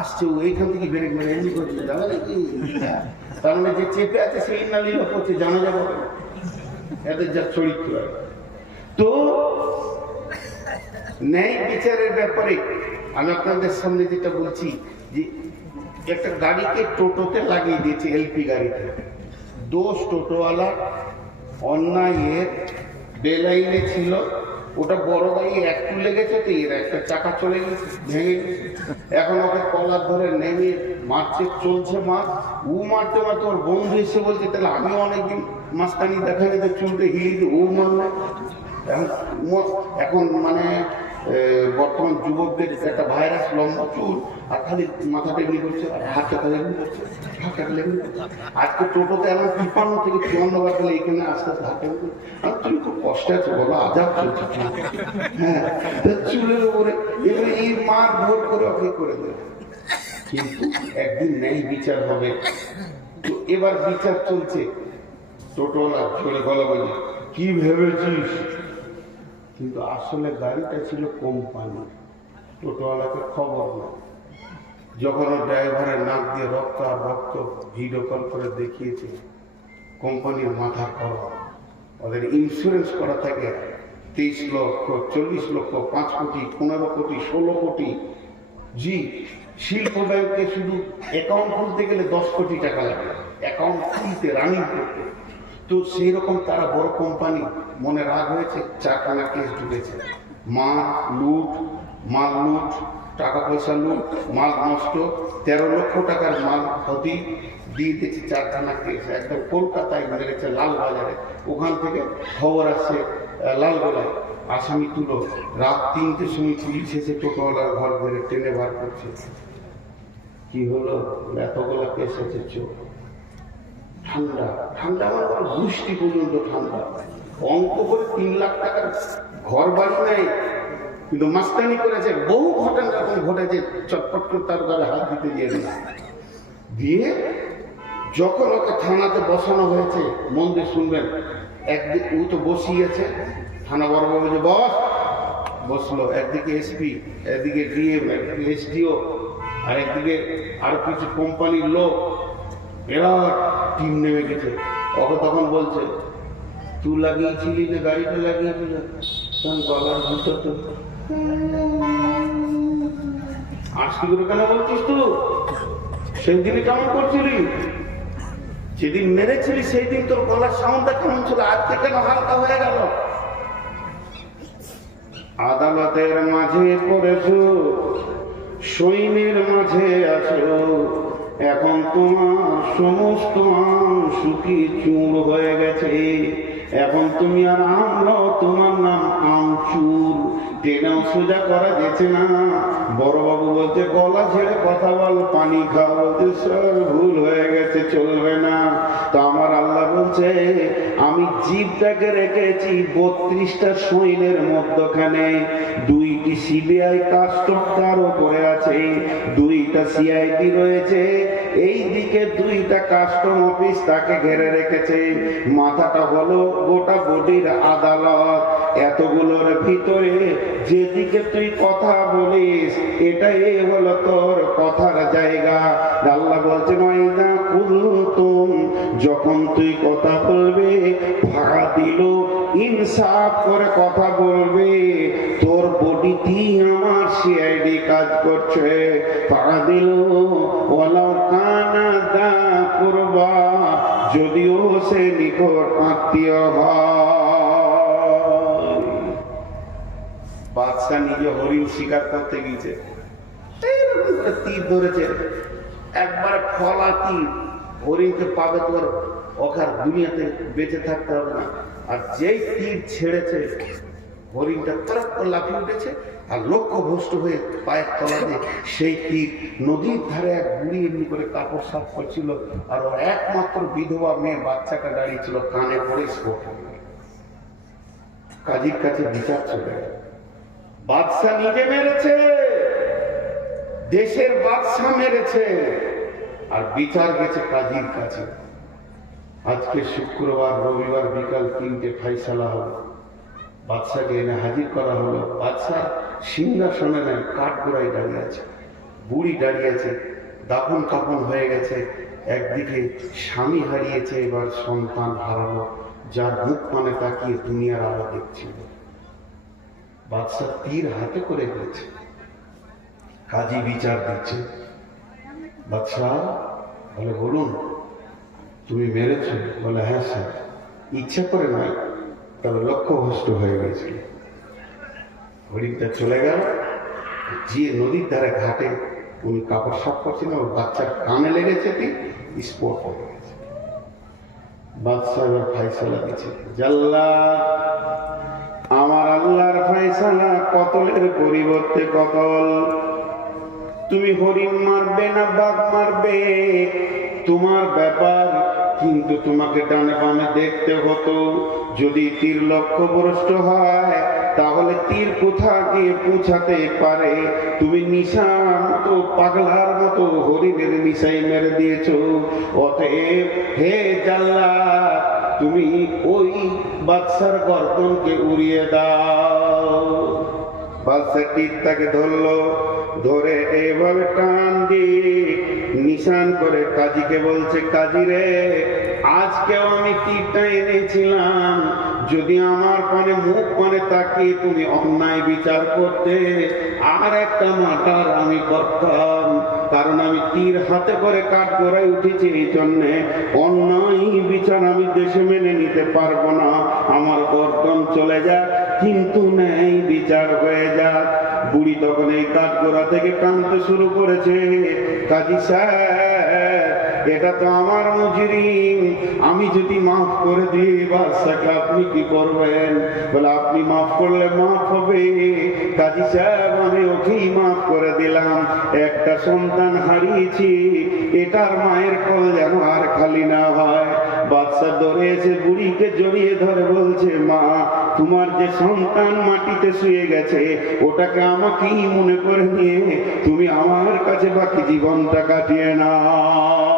আসছে, ও এইখান থেকে ব্রেক মেরে এমনি করছে, জানা নাকি? তার মানে যে চেপে আছে সেই না লীলা করছে, জানা যাবে না এদের যা চরিত্র। তো ন্যায় বিচারের ব্যাপারে আমি আপনাদের সামনে যেটা বলছি, যে একটা গাড়িকে টোটোতে লাগিয়ে দিয়েছে, এলপি গাড়িতে। দোষ টোটোওয়ালা, অন্যায়ের বেলাইনে ছিল। ওটা বড় গাড়ি একটু লেগেছে, তো এর একটা চাকা চলে গেছে, ভেঙে গেছে। এখন ওকে কলার ধরে নেমে মারছে, চলছে মাছ। ও মারতে মারতে ওর বন্ধু এসে বলছে, তাহলে আমি অনেকদিন মাঝখানি দেখা গেছে চুলতে হিলি দিয়ে ও মারলে। এখন মানে বর্তমান যুবকদের একটা ভাইরাস, লম্বা চুল আর খালি মাথাটা এমনি করছে, আর হাতটা এমনি করছে, হাতটা এমনি করছে। আজকে টোটোতে এখন 53 থেকে 54 বার গেলে এখানে আস্তে আস্তে হাতে আর তুমি খুব কষ্টে আছো, বলো আজাব চলছে। হ্যাঁ, চুলের উপরে এবারে এই মার ভোর করে ওকে করে দেবে। কিন্তু একদিন ন্যায় বিচার হবে। তো এবার বিচার চলছে। টোটোওয়ালা চলে গলা বলে, কি ভেবেছিস? কিন্তু আসলে গাড়িটা ছিল কোম্পানি, টোটোওয়ালাকে খবর না। যখন ওর ড্রাইভারের নাক দিয়ে রক্ত আর রক্ত ভিডিও কল করে দেখিয়েছে, কোম্পানির মাথা খরচ। ওদের ইন্স্যুরেন্স করা থাকে 23 লক্ষ, 40 লক্ষ, 5 কোটি, 15 কোটি, 16 কোটি। জি, শিল্প ব্যাংকে শুধু অ্যাকাউন্ট খুলতে গেলে 10 কোটি টাকা লাগে, অ্যাকাউন্ট খুলতে, রানিং করতে। তো সেই রকম তারা বড় কোম্পানি, মনে রাগ হয়েছে, 4খানা কেস ঢুকেছে। মাল লুট, টাকা পয়সা লুট, মাল নষ্ট, 13 লক্ষ টাকার মাল ক্ষতি দিয়ে দিয়েছে। 4খানা কেস একদম কলকাতায় মিলে গেছে, লালবাজারে। ওখান থেকে খবর আসছে লালগোলায়, আসামি তুলো। রাত 3টের সময় পুলিশ এসে টোটোওয়ালার ঘর ধরে টেনে বার করছে। কি হলো? এতগুলা কেস আছে। চোখ ঠান্ডা, ঠান্ডা আমার গোষ্ঠী পর্যন্ত ঠান্ডা। অঙ্ক করে 3 লাখ টাকার ঘর বাড়ি নাই, কিন্তু মাস্তানি করেছে। বহু ঘটনা এরকম ঘটেছে, চটপট করে তার ঘরে হাত দিতে দিয়ে যখন ওকে থানাতে বসানো হয়েছে, মন দিয়ে শুনবেন। একদিকে ও তো বসিয়েছে, থানা বড়বাবু যে বস বসলো, একদিকে এসপি, একদিকে ডিএম, একদিকে এসডিও, আর একদিকে আর কিছু কোম্পানির লোক। বিরাট টিম নেমে গেছে। ওকে তখন বলছে, তুই লাগিয়েছিলি না গাড়িটা লাগিয়েছিল? তখন গলার ভিতর তো আজকে করে কেন বলছিস? তুই সেই দিনই কেমন করছিলি? যেদিন মেরেছিলি সেই দিন তোর গলার সাউন্ডটা কেমন ছিল, আজকে কেন হালকা হয়ে গেল? আদালতের মাঝে পড়েছো, সৈন্যের মাঝে আছো, এখন তোমার সমস্ত আম শুকিয়ে চুর হয়ে গেছে। এখন তুমি আর আমরা, তোমার নাম আমচুর। টেনেও সোজা করা যেছে না। বড়বাবু বলছে, গলা ছেড়ে কথা বল, পানি খাও। বলছে, স্যার ভুল হয়ে গেছে, চলবে না। তো আমার আল্লাহ বলছে, আমি জিভটাকে রেখেছি 32টা সৈন্যের মধ্যখানে। 2টি সিবিআই কাস্টম তার উপরে আছে, 2টা সিআইডি রয়েছে, এই দিকে দুইটা কাস্টম অফিস তাকে ঘিরে রেখেছে, মাথাটা হলো গোটা বডির আদালত। এতগুলোর ভিতরে যেদিকে তুই কথা বলিস এটাই হলো তোর কথার জায়গা। আল্লাহ বলছেন ওয়াইদা কুলতুম, যখন তুই কথা বলবে ভাড়া দিল ইনসাফ করে কথা বলবে, তোর বডিতেই আমার সিআইডি কাজ করছে। ভাড়া দিল ওয়ালাউ কানা দা কুরবা, যদিও সে নিকট আত্মীয় হয়। বাদশা নিজে হরিণ শিকার করতে গিয়েছে, তীর ধরেছে, একবার ফলা তীর, হরিণকে পাবে তোর ওখার দুনিয়াতে বেঁচে থাকতে হবে না। আর যেই তীর ছেড়েছে হরিণটা তরফ করে লাফিয়ে উঠেছে, আর লক্ষ্যভ্রষ্ট হয়ে পায়ের তলাতে সেই তীর। নদীর ধারে এক বুড়ি এমনি করে কাপড় সাফ করছিল, আর ওর একমাত্র বিধবা মেয়ে বাচ্চাটা দাঁড়িয়েছিল, কানে পড়ে স্পট। কাজীর কাছে বিচার চলে গেল, বাদশা নিজে মেরেছে, দেশের বাদশা মেরেছে, আর বিচার গেছে কাজীর কাছে। আজকে শুক্রবার, রবিবার বিকাল 3টে ফাইসালা হলো, বাদশাকে এনে হাজির করা হলো। বাদশা সিংহাসনে নেই, কাঠগোড়ায় দাঁড়িয়ে আছে, বুড়ি দাঁড়িয়ে আছে, দাফন কাফন হয়ে গেছে। একদিকে স্বামী হারিয়েছে, এবার সন্তান হারালো, যার মুখ মানে তাকিয়ে দুনিয়ার আলো দেখছিল। বাদশা তীর হাতে করে গেছে, কাজী বিচার দিচ্ছে। বাদশাহ বলে বলুন, তুমি মেরেছ? বলে হ্যাঁ স্যার। ইচ্ছা করে নয়, তবে লক্ষ্যভ্রষ্ট হয়ে গেছিল। হরিণটা চলে গেল, যে নদীর ধারে ঘাটে উনি কাপড় সাফ করছিলেন, ওর বাচ্চার কানে লেগেছে, স্পট হয়ে গেছে। বাদশা এবার ফাইসালা দিচ্ছে, জাল্লাদ, আমার আল্লাহর ফাইসালা কতলের পরিবর্তে কতল। তুমি হরিণ মারবে না বাঘ মারবে তোমার ব্যাপার, কিন্তু তোমাকে ডানে বামে দেখতে হতো। যদি তীর লক্ষ্যভ্রষ্ট হয় তাহলে তীর কোথা গিয়ে পৌঁছাতে পারে। তুমি নিশার মতো, পাগলার মতো হরিণের নিশাই মেরে দিয়েছো। অতএব হে জাল্লাদ, তুমি ওই বাদশার গর্দনকে উড়িয়ে দাও। বাদশা তীরটাকে ধরলো, ধরে এভাবে টান দিয়ে নিশান করে কাজীকে বলছে, কাজী রে, আজকেও আমি তীরটা এনেছিলাম, যদি আমার পানে মুখ পানে তাকিয়ে তুমি অন্যায় বিচার করতে, আর একটা মাটার আমি করতাম। কারণ আমি তীর হাতে করে কাঠ গড়ায় উঠেছি, এই জন্যে অন্যায় বিচার আমি দেশে মেনে নিতে পারবো না। আমার গর্দন চলে যাক, কিন্তু ন্যায় বিচার হয়ে যাক। বুড়ি তখন এই কাঠগোড়া থেকে টানতে শুরু করেছে, কাজী সাহেব, এটা তো আমার মুজরিম, আমি যদি মাফ করে দিই বাদশাকে আপনি কি করবেন? বলে আপনি মাফ করলে মাফ হবে। কাজী সাহেব, আমি ওকেই মাফ করে দিলাম, একটা সন্তান হারিয়েছি, এটার মায়ের কোল যেন আর খালি না হয়। বাদশা ধরে এসে বুড়িকে জড়িয়ে ধরে বলছে, মা, তোমার যে সন্তান মাটিতে শুয়ে গেছে ওটাকে আমাকেই মনে করে নিয়ে তুমি আমার কাছে বাকি জীবনটা কাটিয়ে নাও।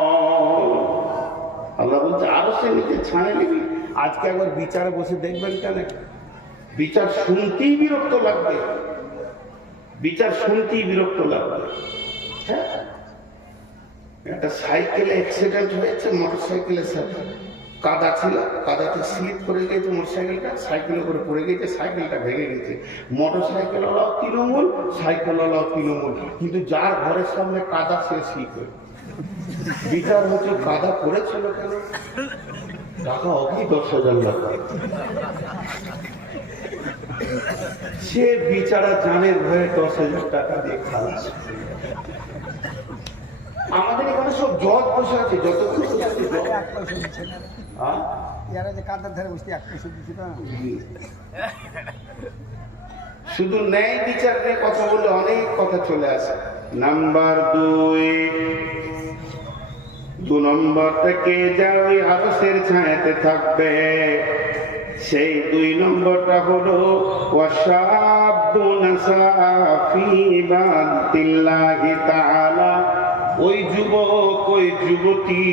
আল্লাহ বলছে, আরো সে নিচে ছায়া নিবি। আজকে একবার বিচারে বসে দেখবেন, কেন বিচার শুনতেই বিরক্ত লাগবে, বিচার শুনতেই বিরক্ত লাগবে। হ্যাঁ, একটা সাইকেলে অ্যাক্সিডেন্ট হয়েছে, মোটর সাইকেলের সাথে কাদা ছিল, কাদাতে স্লিপ করে গেছে মোটরসাইকেলটা, সাইকেলের উপরে পড়ে গেছে, সাইকেলটা ভেঙে গেছে। মোটর সাইকেলওয়ালাও তৃণমূল, সাইকেলওয়ালাও তৃণমূল, কিন্তু যার ঘরের সামনে কাদা সে স্লিপ করে। বিচার হচ্ছে কাদা পড়েছিল কেন, টাকা অবধি 10,000 টাকা। সে বিচারা জানের ভয়ে 10,000 টাকা দিয়ে খালাস। আমাদের এখানে সব জজ বসে আছে, যত শুধু ন্যায় বিচার নিয়ে কথা বললে অনেক কথা চলে আসে। নাম্বার 2 নম্বর থেকে যা ওই আরশের ছায়াতে থাকবে, সেই 2 নম্বরটা হলো ওয়াশাবুন নাসা ফি ইবাদিল্লাহি তাআলা ওই যুবক ওই যুবতী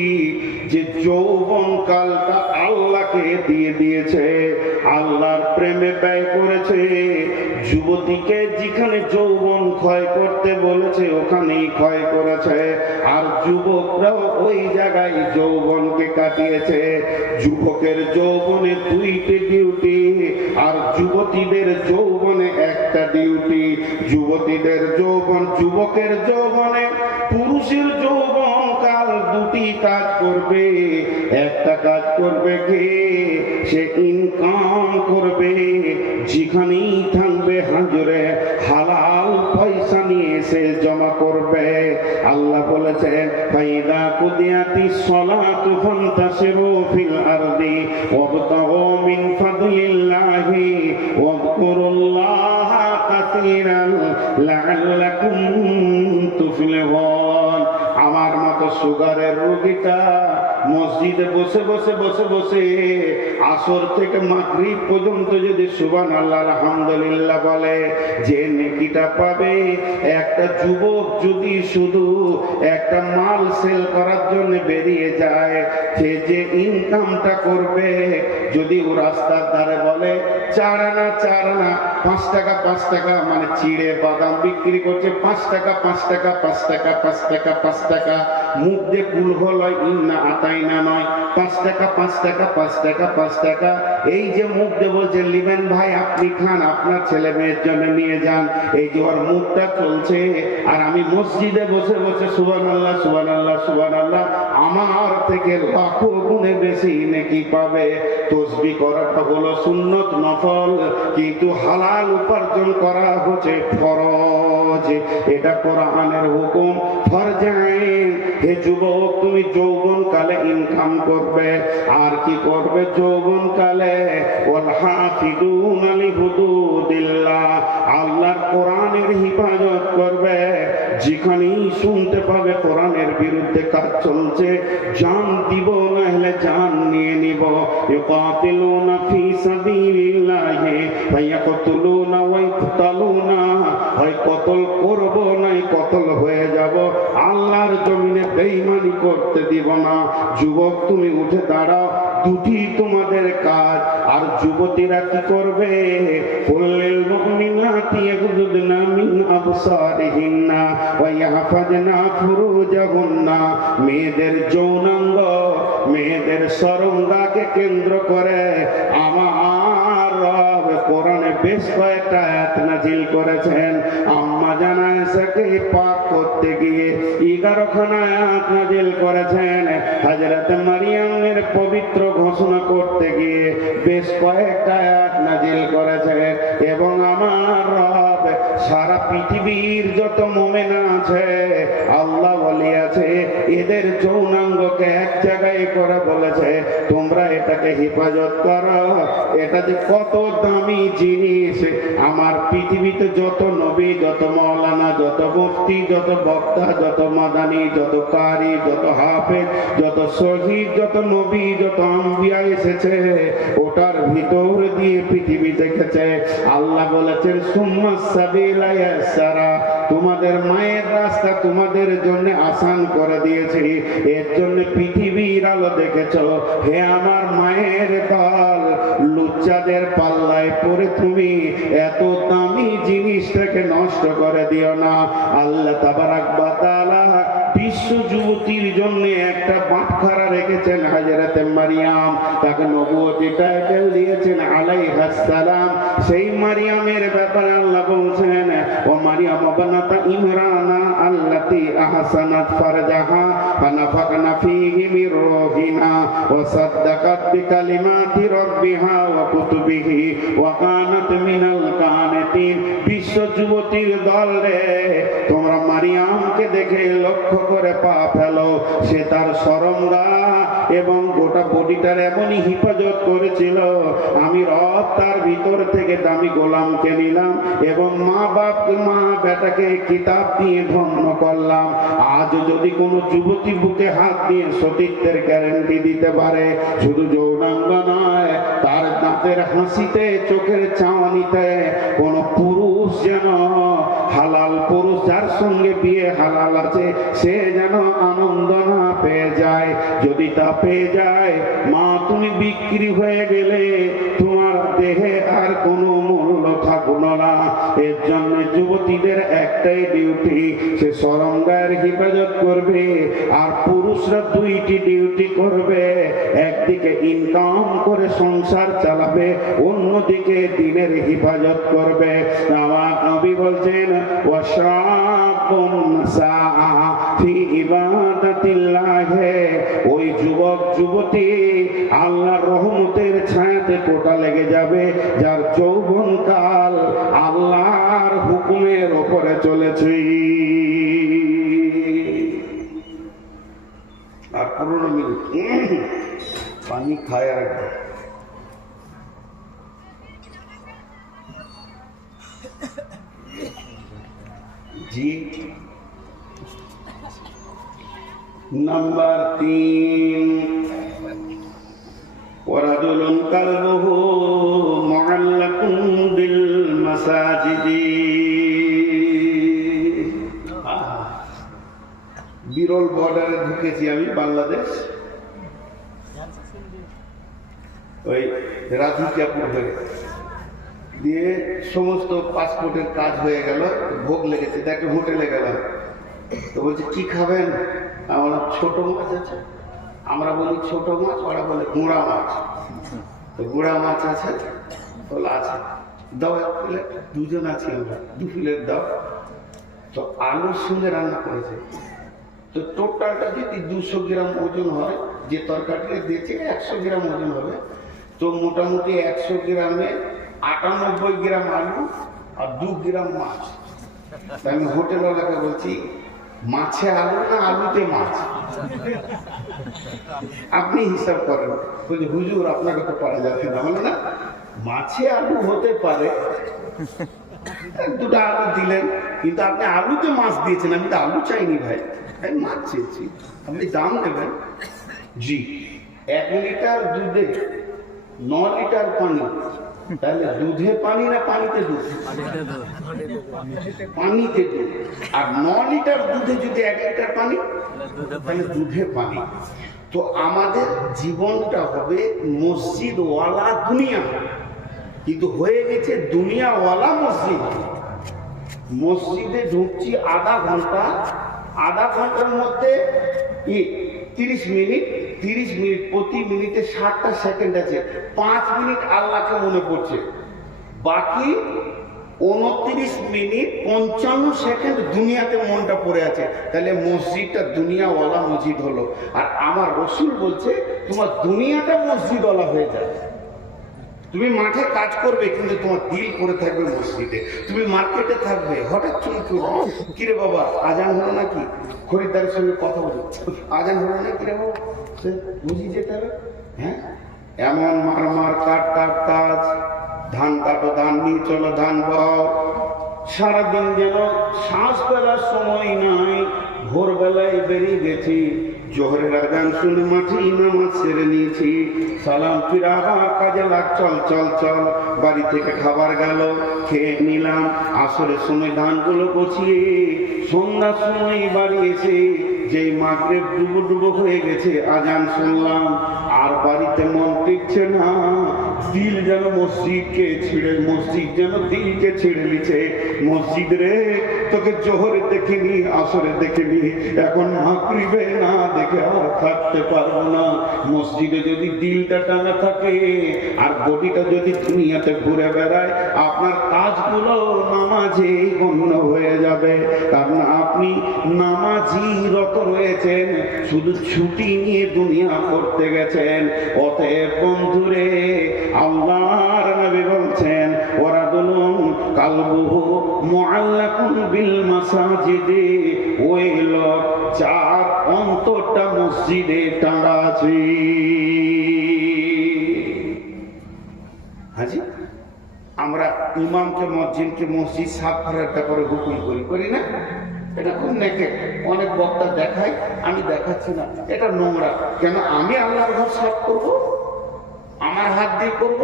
যে যৌবন কালটা আল্লাহকে দিয়ে দিয়েছে, আল্লাহর প্রেমে ব্যয় করেছে, যুবতীকে যেখানে যৌবন ক্ষয় করতে বলেছে ওখানেই ক্ষয় করেছে, আর যুবকরাও ওই জায়গায় যৌবনকে কাটিয়েছে। যুবকের যৌবনে 2টি ডিউটি, আর যুবতীদের যৌবনে 1টা ডিউটি। যুবতীদের যৌবন, যুবকের যৌবনে পুরুষের যৌবন কাল 2টি কাজ করবে। একটা কাজ করবে কি, সে ইনকাম করবে, যেখানেই থাকবে হাজরে হালাল পয়সা নিয়ে সে জমা করবে। আল্লাহ বলেছেন ফাইদা কুদিয়াতিস সালাতু ফান্তাশিরু ফিল আরদি ওয়াবতাগু মিন ফাদলিল্লাহি ওয়াযকুরুল্লাহা কাসীরান লাআল্লাকুম তুফলিহুন। আমার মতো সুগারের রোগীটা মসজিদে বসে বসে বসে বসে আসর থেকে মাগরিব পর্যন্ত যদি সুবহানাল্লাহ আলহামদুলিল্লাহ বলে, যে নেকিটা পাবে, একটা যুবক যদি শুধু একটা মাল সেল করার জন্য বেরিয়ে যায়, সে যে ইনকামটা করবে, যদি ও রাস্তার ধারে বলে 4 আনা 4 আনা 5 টাকা 5 টাকা, মানে চিড়ে বাদাম বিক্রি করছে 5 টাকা 5 টাকা 5 টাকা 5 টাকা 5 টাকা, মুখ দিয়ে কুল হল ইন্না আতাই না নয়, 5 টাকা 5 টাকা 5 টাকা 5 টাকা, এই যে মুখ দিয়ে বলছে লিবেন ভাই আপনি খান, আপনার ছেলে মেয়ের জন্য নিয়ে যান, এই যে ওর মুখটা চলছে, আর আমি মসজিদে বসে বসে সুবহানাল্লাহ সুবহানাল্লাহ সুবহানাল্লাহ, আমার থেকে লাখো গুণে বেশি নেকি পাবে। তাসবিহ করাটা হলো সুন্নত নফল, কিন্তু হালাল উপার্জন করা হচ্ছে ফরজ, এটা কোরআনের হুকুম। ফরজ আইন। হে যুবক, তুমি যৌবন কালে ইনকাম করবে, আর কি করবে যৌবন কালে? ওয়াল হাফিদুনা লিহুদুদিল্লাহ, আল্লাহর কোরআনের হিফাজত করবে। যেখানেই শুনতে পাবে কোরআনের বিরুদ্ধে কাজ চলছে, জান দিব না হলে জান নিয়ে নিব। ইউকাতিলুনা ফি সাবিলিল্লাহি ফায়াকতুলুনা ওয়া ইকতালুনা, হয় কতল করব নাই কতল হয়ে যাব, আল্লাহর জমিনে বেঈমানি করতে দিব না। যুবক তুমি উঠে দাঁড়াও, 2টি তোমাদের কাজ। আর যুবতীরা কি করবে? কুল্লিল মুমিনাতি ইয়াগুযুদনা মিন আবসারিহিন্না ওয়া ইয়াহফাজনা ফুরুজাহুন্না, মেয়েদের যৌনাঙ্গ, মেয়েদের সরঙ্গাকে কেন্দ্র করে আমার রব কোরআনে বেশ কয়েকটা আয়াত নাযিল করেছেন। আম্মা জানা আয়েশাকে পাক করতে গিয়ে 11খানা আয়াত নাযিল করেছেন। হযরত মারিয়ামের পবিত্র ঘোষণা করতে গিয়ে বেশ কয়েকটা আয়াত নাযিল করেছেন। এবং আমার রব সারা পৃথিবীর যত মুমিন আছে, আল্লাহ ওয়ালি আছে, এদের যৌনাঙ্গকে এক জায়গায় করে বলেছে তোমরা এটাকে হেফাজত করো। এটা যে কত দামি জিনিস, আমার পৃথিবীতে যত নবী, যত মাওলানা, যত মুফতি, যত বক্তা, যত মাদানী, যত কারি, যত হাফেজ, যত শহীদ, যত নবী, যত আম্বিয়া এসেছে, ওটার ভিতর দিয়ে পৃথিবী দেখেছে। আল্লাহ বলেছেন সুম্মা সাবিলা ইয়াসসারা, তোমাদের মায়ের রাস্তা তোমাদের জন্য আসান করে দিয়েছি, এর জন্য পৃথিবীর আলো দেখেছো। হে আমার মায়ের দল, লুচ্চাদের পাল্লায় পড়ে তুমি এত দামি জিনিসটাকে নষ্ট করে দিও না। আল্লাহ তাবারাক ওয়া তাআলা বিশ্ব যুবতীর জন্য একটা বাটখারা রেখেছেন, হযরতে মারিয়াম, তাকে নবুয়তি টাইটেল দিয়েছেন আলাইহাস সালাম। সেই মারিয়ামের ব্যাপারে আল্লাহ বলছেন ও মারিয়াম বানাতা ইমরানা আল্লাতী আহসানাত ফারজাহা ফানাফাকনা ফীহি মির রূহিনা ওয়া সাদ্দাকাত বিকালিমাতি রাব্বিহা ওয়া কুতুবিহি ওয়া কানাত মিনাল কানিতিন। বিশ্ব যুবতীর দল রে, তোমরা মারিয়ামকে দেখে লক্ষ্য করে পা ফেলো, সে তার সরঙ্গা এবং গোটা বডিটার এমনই হিফাজত করেছিল। আমি রব তার ভিতর থেকে দামি গোলামকে নিলাম এবং মা বেটাকে কিতাব দিয়ে ধন্য করলাম। আজ যদি কোনো যুবতী বুকে হাত দিয়ে সতীত্বের গ্যারান্টি দিতে পারে, শুধু যৌনাঙ্গ নয়, তার দাঁতের হাসিতে, চোখের চাওয়ানিতে কোনো পুরুষ যেন, হালাল পুরুষ যার সঙ্গে বিয়ে হালাল আছে, সে যেন আনন্দ না পেয়ে যায়। যদি তা পেয়ে যায়, মা তুমি বিক্রি হয়ে গেলে তোমার দেহে আর কোনো মূল্য থাকলো না। এর জন্য যুবতীদের একটাই ডিউটি, সে শরমগায়ের হেফাজত করবে, আর পুরুষরা দুইটি ডিউটি করবে। একদিকে ইনকাম করে সংসার চালাবে, অন্যদিকে দিনের হেফাজত করবে। আমার নবী বলছেন, ওয়াশাবুন সাআ ফি ইবাদাতিল্লাহ, ওই যুবক যুবতী আল্লাহর রহমতের ছায়াতে কোটা লেগে যাবে, যার যৌবনকাল আল্লাহর হুকুমের উপরে চলেছে। আর 15 মিনিট পানি খায় আর জি। নাম্বার 3, ওয়ারাজুলুন কালবুহু মুআল্লাকুন বিল মাসাজিদি। বিরল বর্ডারে ঢুকেছি আমি, বাংলাদেশ, ওই রাধিকাপুর হয়ে দিয়ে সমস্ত পাসপোর্টের কাজ হয়ে গেল, ভোগ লেগেছে, একটা হোটেলে গেলাম। তো বলছে কি খাবেন? আমরা ছোট মাছ আছে, আমরা বলি ছোট মাছ, ওরা বলে গুঁড়া মাছ। তো গুঁড়া মাছ আছে, বলে আছে, দাও 1 প্লেট, দুজন আছি আমরা, 2 প্লেট দাও। তো আলুর সঙ্গে রান্না করেছে। তো টোটালটা যদি 200 গ্রাম ওজন হয়, যে তরকারিটা দিয়েছে 100 গ্রাম ওজন হবে, তো মোটামুটি 100 গ্রামে 98 গ্রাম আলু আর 2 গ্রাম মাছ। আমি হোটেলওয়ালাকে বলছি, মাছে আলু না আলুতে মাছ? আপনি হিসাব করেন। বলছি হুজুর আপনাকে তো পারা যাচ্ছে না। বলে না, মাছে আলু হতে পারে, 2টা আলু দিলেন, কিন্তু আপনি আলুতে মাছ দিয়েছেন। আমি তো আলু চাইনি ভাই, আমি মাছ চেয়েছি, আপনি দাম দেবেন। জি। 1 লিটার দুধে 9 লিটার পানি, তাহলে দুধে পানি না পানিতে দুধ? পানিতে দুধ। আর 9 লিটার দুধে যদি 1 লিটার পানি, তাহলে দুধে পানি। তো আমাদের জীবনটা হবে মসজিদওয়ালা দুনিয়া, কিন্তু হয়ে গেছে দুনিয়াওয়ালা মসজিদ। মসজিদে ঢুকছি আধা ঘন্টা, আধা ঘন্টার মধ্যে 30 মিনিট, 30 মিনিট, প্রতি মিনিটে 60টা সেকেন্ড আছে, 5 মিনিট আল্লাহকে মনে পড়ছে, বাকি 29 মিনিট 55 সেকেন্ড দুনিয়াতে মনটা পড়ে আছে। তাহলে মসজিদটা দুনিয়াওয়ালা মসজিদ হলো। আর আমার রসুল বলছে তোমার দুনিয়াটা মসজিদওয়ালা হয়ে যায়। তুমি মাঠে কাজ করবে, কিন্তু তোমার দিল করে থাকবে মসজিদে। তুমি মার্কেটে থাকবে, হঠাৎ চলে কিরে বাবা আজান হলো নাকি, খরিদ্দারের সঙ্গে কথা বলি, আজান হলো না কিরে বাবা, বুঝি যেতে হবে। হ্যাঁ, এমন মার কাট কাজ, ধান কাটো, ধান নিয়ে চলো, ধান বও। সারাদিন যেন শ্বাস ফেলার সময় নাই। ভোরবেলায় বেরিয়ে গেছি, জোহরের আজান শুনে মাঠে নামাজ সেরে নিয়েছি, সালাম ফিরে আবার কাজে লাগ, চল চল চল। বাড়ি থেকে খাবার গেল, খেয়ে নিলাম। আসরের সময় ধানগুলো বসিয়ে সন্ধ্যার সময় বাড়ি এসে যেই মাগরিব ডুবো ডুবো হয়ে গেছে, আজান শুনলাম, আর বাড়িতে মন টিকছে না। দিল যেন মসজিদকে ছিঁড়ে, মসজিদ যেন দিলকে ছিঁড়ে নিচ্ছে। মসজিদ রে, তোকে জোহরে দেখিনি, আসরে দেখিনি, এখন মাগরিবে না দেখে আর থাকতে পারবো না। মসজিদে যদি দিলটা টানা থাকে আর বডিটা যদি দুনিয়াতে ঘুরে বেড়ায়, আপনার কাজগুলো নামাজে গণ্য হয়ে যাবে। কারণ আপনি নামাজি রত রয়েছেন, শুধু ছুটি নিয়ে দুনিয়া করতে গেছেন। অতএব বন্ধুরে, আল্লাহর নবী বলছেন, ওয়ারাদুলুন কালবুহু মুআল্লাকুন বিল মাসাজিদি, ওই লোক যার অন্তরটা মসজিদে টাঙা আছে। হাজি, আমরা ইমামকে মসজিদকে মসজিদ সাফ করার ব্যাপারে হুকুম করি না? এটা খুব নেকেট। অনেক বক্তা দেখায়, আমি দেখাচ্ছি না, এটা নোংরা। কেন আমি আল্লাহর ঘর সাফ করব? আমার হাত দিয়ে করব?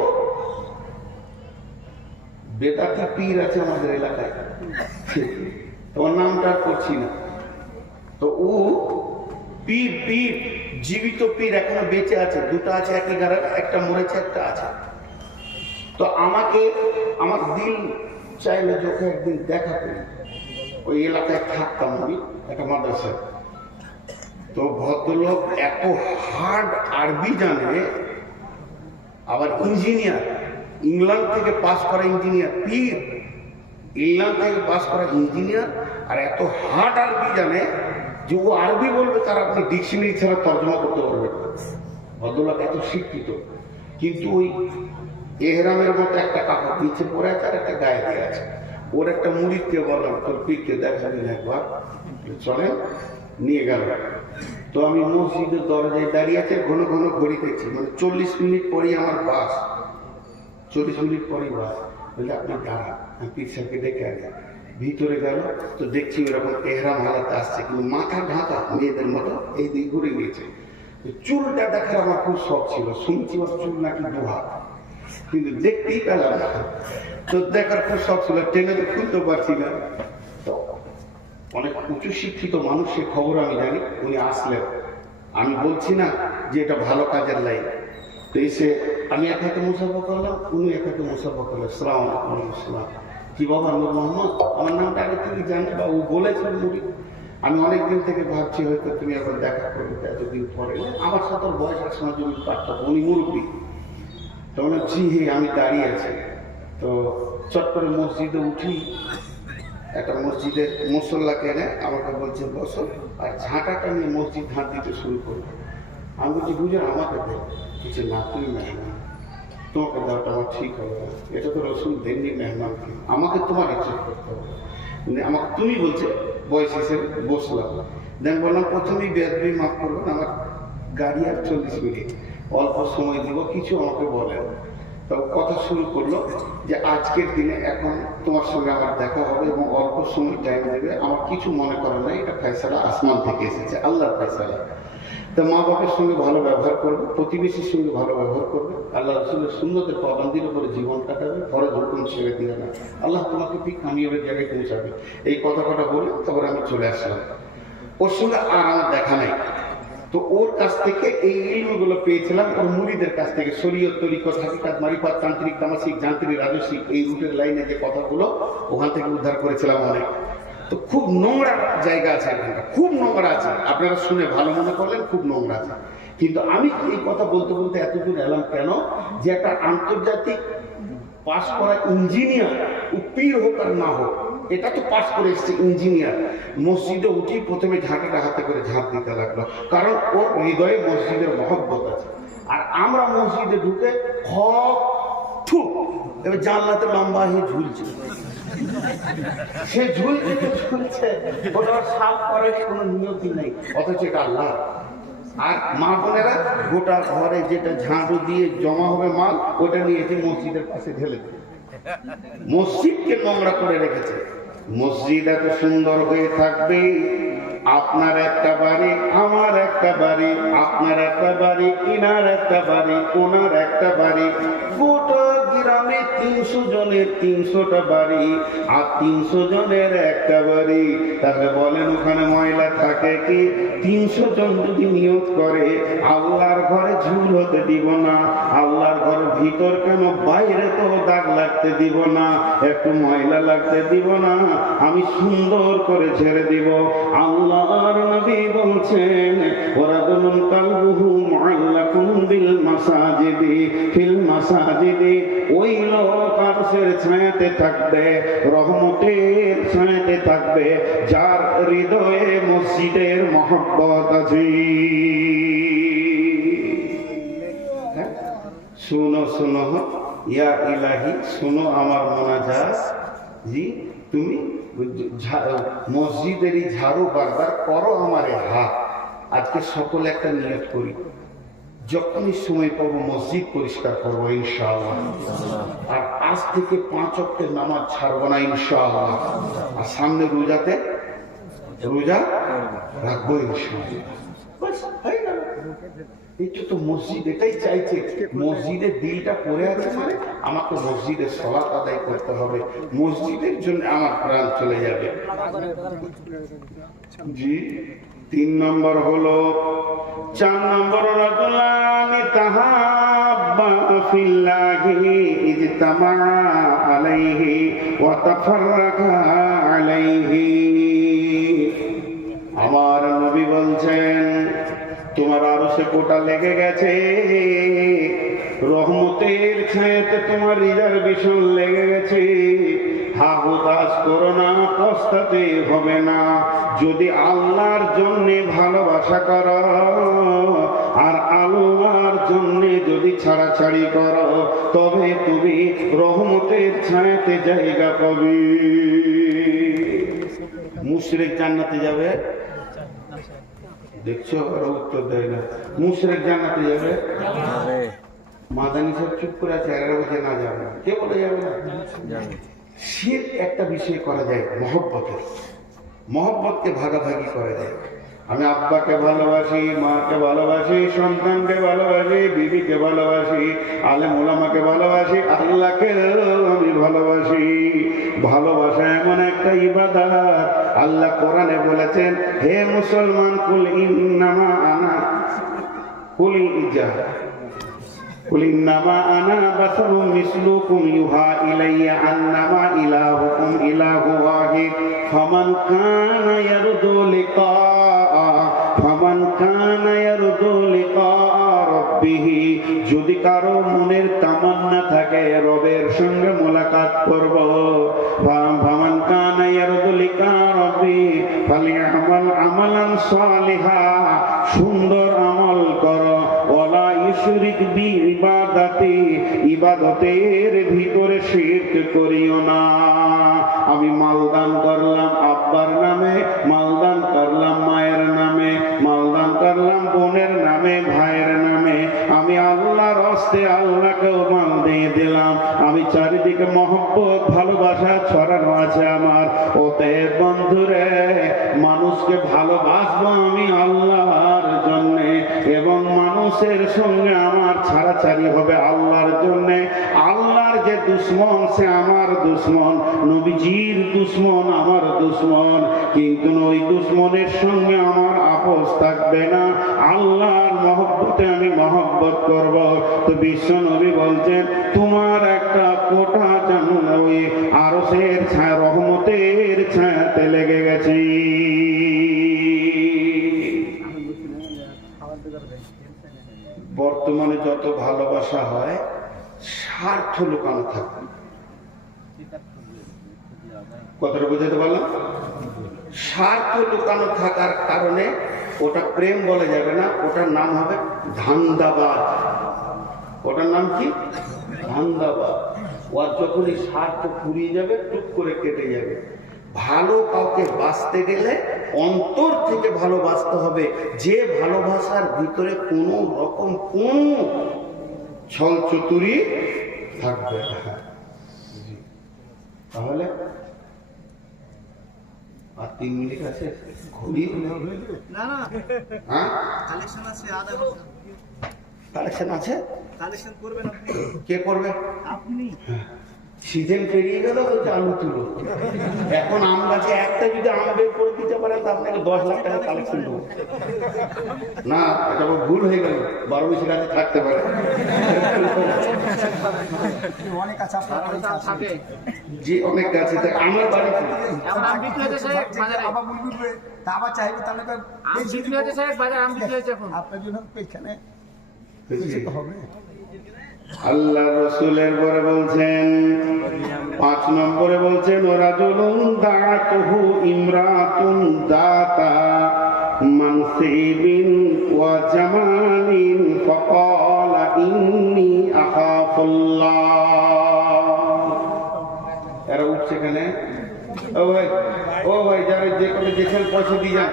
বেদাতি পীর আছে আমাদের এলাকায়, তোমার নামটা করছি না, তো ও পীর পীর জীবিত পীর এখনো বেঁচে আছে, দুটো আছে একই ঘরে, একটা মরেছে একটা আছে। তো আমাকে আমার দিল চাইলে যখন একদিন দেখা করি, ওই এলাকায় থাকতাম আমি একটা মাদ্রাসায়। তো ভদ্রলোক এত হার্ড আরবি জানে, আবার ইঞ্জিনিয়ার, ইংল্যান্ড থেকে পাস করা ইঞ্জিনিয়ার, পীর ইংল্যান্ড থেকে পাস করা ইঞ্জিনিয়ার, আর এত হার্ড আরবি জানে যে ও আরবি বলবে তার আপনি ডিকশনারি ছাড়া তর্জমা করতে পারবেন না। ভদ্রলোক এত শিক্ষিত, কিন্তু ওই এহরামের মতো একটা কাপড় নিচে পরে আছে আর একটা গায়ে দিয়ে আছে। ওর একটা মুড়িদকে বললাম তোর পীরকে দেখাবেন একবার, চলেন, নিয়ে গেল। তো আমি মসজিদের দরজায় দাঁড়িয়ে আছে, ঘন ঘন ঘড়ি দেখছি, মানে 40 মিনিট পরেই আমার বাস, 40 মিনিট পরেই বাস। বললে আপনি দাঁড়ান, আমি পীর সাহেবকে ডেকে আনি। ভিতরে গেল তো দেখছি ওরকম এহরাম হালাতে আসছে, কিন্তু মাথা ঢাকা মেয়েদের মতো এই দিক ঘুরে গিয়েছে। চুলটা দেখার আমার খুব শখ ছিল, শুনছি ওর চুল নাকি 2 হাত, কিন্তু দেখতেই পেলাম না। তো দেখার খুব শখ ছিল, টেনে তো খুলতে পারছি না। তো অনেক উচ্চ শিক্ষিত মানুষের খবর আমি জানি, উনি আসলেন। আমি বলছি না যে এটা ভালো কাজের লাইন। তো এসে আমি এক হাতে মুসাফা করলাম, উনি এক হাতে মুসাফা করলেন। আসসালামু আলাইকুম। আসসালাম। কি বাবা নূর মোহাম্মদ, আমার নামটা আগে তুমি জানি বা ও বলেছেন মুড়ি। আমি অনেকদিন থেকে ভাবছি হয়তো তুমি এখন দেখা করবে, এতদিন পরে। আমার সাথে বয়স এক সময় জমি পার্থক্য, উনি মুরব্বী। তো বলে জি হে, আমি দাঁড়িয়ে আছি। তো চট করে মসজিদে উঠি, একটা মসজিদের মুসল্লাকে এনে আমাকে বলছে বসো, আর ঝাঁটাটা নিয়ে মসজিদ ঝাঁট দিতে শুরু করবে। আমি বলছি বুঝে আমাকে দেয় কিছু না, তুমি মেহমান, তোমাকে দেওয়াটা আমার ঠিক হবে না, এটা তো রসুল দেননি মেহমানকে, আমাকে তোমার ইজ্জত করতে হবে। আমাকে তুমি বলছে, বয়স হিসেবে বসলাম। দেন বললাম প্রথমেই বেদবি মাফ করবেন, আমার গাড়ি আর 40 মিনিট, অল্প সময় দিব, কিছু আমাকে বলেন। তো কথা শুরু করলো যে আজকের দিনে এখন তোমার সঙ্গে আমার দেখা হবে এবং অল্প সময় টাইম দেবে, আমার কিছু মনে করেন না, এটা ফয়সালা আসমান থেকে এসেছে, আল্লাহর ফয়সালা। তো মা বাবার সঙ্গে ভালো ব্যবহার করবে, প্রতিবেশীর সঙ্গে ভালো ব্যবহার করবে, আল্লাহ রসুলের সুন্নতের পাবন্দির উপরে জীবন কাটাবে, ফরজ হুকুম ছেড়ে দিবে না, আল্লাহ তোমাকে ঠিক কামিয়াবের জায়গায় পৌঁছাবে। এই কথা বলে তারপরে আমি চলে আসলাম। ওর সঙ্গে আর আমার দেখা নাই। তো ওর কাছ থেকে এই ইলমগুলো পেয়েছিলাম ওর মুরিদের কাছ থেকে, শরীয়ত, তরিকত, হাকিকাত, মারিফাত, তান্ত্রিক, তামাসিক, যান্ত্রিক, রাজস্বিক, এই রুটের লাইনে যে কথাগুলো ওখান থেকে উদ্ধার করেছিলাম অনেক। তো খুব নোংরা জায়গা আছে এখানটা, খুব নোংরা আছে, আপনারা শুনে ভালো মনে করলেন, খুব নোংরা আছে। কিন্তু আমি এই কথা বলতে বলতে এতদূর এলাম কেন, যে একটা আন্তর্জাতিক পাশ করা ইঞ্জিনিয়ার, পীর হোক আর না হোক, এটা তো পাস করে এসছে ইঞ্জিনিয়ার, মসজিদে উঠি প্রথমে ঝাঁটাটা হাতে করে ঝাঁপ দিতে লাগলো, কারণ ওর হৃদয়ে মসজিদের মহব্বত আছে। আর আমরা মসজিদে ঢুকে এবার জানলাতে লম্বা হয়ে ঝুলছে, সে ঝুলছে, ওটা সাফ করার কোনো নিয়তি নেই, অথচ এটা আল্লাহ। আর মা বোনেরা গোটা ঘরে যেটা ঝাঁটু দিয়ে জমা হবে মাল, ওটা নিয়ে এসে মসজিদের পাশে ঢেলে দেবে, মসজিদকে নোংরা করে রেখেছে। মসজিদ এত সুন্দর হয়ে থাকবে, আপনার একটা বাড়ি, আমার একটা বাড়ি, আপনার একটা বাড়ি, ইনার একটা বাড়ি, ওনার একটা বাড়ি, গোটা গ্রামে 300 জনের 300টা বাড়ি, আর 300 জনের একটা বাড়ি। তাহলে বলেন ওখানে ময়লা থাকে কি? 300 জন যদি নিয়ত করে আল্লাহর ঘরে ঝুল হতে দিব না, আল্লাহর ঘরের ভিতর কেন বাইরে তো দাগ লাগতে দিব না, একটু ময়লা লাগতে দিব না, আমি সুন্দর করে ছেড়ে দিব। আল্লাহর নবী বলছেন ওয়ারাজুলুন কালবুহু মুআল্লাকুন বিল মাসাজিদি ফিল মাসাজিদি, ওই লোক আরশের ছায়াতে থাকবে, রহমতের ছায়াতে থাকবে, যার হৃদয়ে মসজিদের মহব্বত আছে। শুনো শুনো ইয়া ইলাহি, শুনো আমার মোনাজাত। জি তুমি মসজিদেরই ঝাড়ু বারবার করো আমারে হাত। আজকে সকলে একটা নিয়ত করি, যখনই সময় পাবো মসজিদ পরিষ্কার করবো ইনশাআল্লাহ। আর আজ থেকে 5 ওয়াক্তের নামাজ ছাড়বো না ইনশাআল্লাহ। আর সামনে রোজাতে রোজা রাখবো ইনশাআল্লাহ। এটা তো মসজিদ এটাই চাইছে, মসজিদের দিলটা পড়ে আছে মানে আমাকে মসজিদের সলাত আদায় করতে হবে, মসজিদের জন্য আমার প্রাণ চলে যাবে। জি 3 নম্বর হলো, 4 নম্বর রাজুলানি তাহাব্বা ফিল্লাহি ইজতামা আলাইহি ওয়া তাফাররাকা আলাইহি। আমার নবী বলছেন তোমার আরশে কোটা লেগে গেছে, রহমতের ছায়াতে তোমার রিজার্ভেশন লেগে গেছে, হাহুতাশ করো না, পস্তাতে হবে না। যদি আল্লাহর জন্য ভালোবাসা করো আর আল্লাহর জন্য যদি ছাড়াছাড়ি করো তবে তুমি রহমতের ছায়াতে জায়গা পাবে। মুশরিক জান্নাতে যাবে, দেখছো ওরা উত্তর দেয় না। মুশরিক জান্নাতে যাবে, মাদানী সাহেব চুপ করে আছে, এরা বলছে না যাবে না। কে বলে যাবে না? শিরক একটা বিষয় করা যায়, মহব্বতকে ভাগাভাগি করা যায়। আমি আব্বাকে ভালোবাসি, মাকে ভালোবাসি, সন্তানকে ভালোবাসি, বিবিকে ভালোবাসি, আলেম ওলামাকে ভালোবাসি, আল্লাহকে আমি ভালোবাসি। ভালোবাসা এমন একটা ইবাদত, আল্লাহ কোরআনে বলেছেন, হে মুসলমান কুল ইন্নামা আনা কুল ইজা কুল ইন্নামা আনা বাশারুম মিসলুকুম ইউহা ইলাইয়া আন্নামা ইলাহুকুম ইলাহু ওয়াহিদ ফামান কানা ইয়ারজু লিকা রাব্বিহি। যদি কারো মনের তামান্না থাকে রবের সঙ্গে মোলাকাত করব, ফামান কানা ইয়ারজু লিকা রাব্বি ফালিয়ামাল আমালান সালিহা, সুন্দর আমল করো, ওয়ালা ইউশরিক বি ইবাদাতি, ইবাদতের ভিতরে শিরক করিও না। আমি মালদান করলাম আব্বার নামে, মালদান করলাম মায়ের নামে, মালদান করলাম বোনের নামে, ভাইয়ের নামে, আমি আল্লাহর হস্তে আল্লাহকেও মাল দিয়ে দিলাম। আমি চারিদিকে মহব্বত ভালোবাসা ছড়ানো আছে আমার। অতএব বন্ধুরে, মানুষকে ভালোবাসবো আমি আল্লাহর জন্য, এবং মানুষের সঙ্গে আমার ছাড়াছাড়ি হবে আল্লাহর জন্য। আল্লাহর যে দুশ্মন সে আমার দুশ্মন, নবীজির দুশ্মন আমার দুশ্মন, কিন্তু ওই দুশ্মনের সঙ্গে আমার আপোষ থাকবে না। আল্লাহর মহব্বতে আমি মহব্বত করব। তো বিশ্ব নবী বলছেন তোমার একটা কোটা যেমন ওই আরশের ছায়া, রহমতের ছায়াতে লেগে গেছে। বর্তমানে যত ভালোবাসা হয় স্বার্থ লুকানো থাকে। কথাটা বুঝাতে পারলাম? স্বার্থ লুকানো থাকার কারণে ওটা প্রেম বলা যাবে না, ওটার নাম হবে ধান্দাবাজ। ওটার নাম কি? ধান্দাবাজ। ওর যখনই স্বার্থ ফুরিয়ে যাবে টুক করে কেটে যাবে। ভালো কাউকে বাঁচতে গেলে অন্তর থেকে ভালোবাসতে হবে, যে ভালোবাসার ভিতরে কোনো রকম কোন ছল চতুরি থাকবে না। তাহলে আর 3 মিনিট আছে, ঘুরি না না, হ্যাঁ কালেকশন আছে, আধা ঘন্টা কালেকশন আছে। কালেকশন করবেন আপনি? কে করবে? আপনি। সিজন পেরিয়ে গেল তো আলু তুলো। এখন আম গাছে একটা যদি আম বের করে দিতে পারেন তো আপনাকে 10 লাখ টাকা কালেকশন দেবো। না, এটা ভুল হয়ে গেল, 12 বেশি গাছে থাকতে পারে। অনেক আছে আপনার থাকে, যে অনেক গাছে থাকে আমার বাড়িতে। এখন আম বিক্রি হচ্ছে স্যার বাজারে, আবার বলবে তা আবার চাইবে, তাহলে আম বিক্রি হচ্ছে স্যার বাজারে, আম বিক্রি হচ্ছে এখন আপনার জন্য পেছনে হবে। আল্লাহ রাসূলের পরে বলছেন 5 নম্বরে বলছেন রাজুলুন দাআতুহু ইমরাতুন দাতা মানসিবিন ওয়া জামালিন ফাকালা ইন্নী আখাফুল্লাহ। এরা উঠছে এখানে, ও ভাই যারা যে কোনো দেখেন পয়সা দিয়ে যান,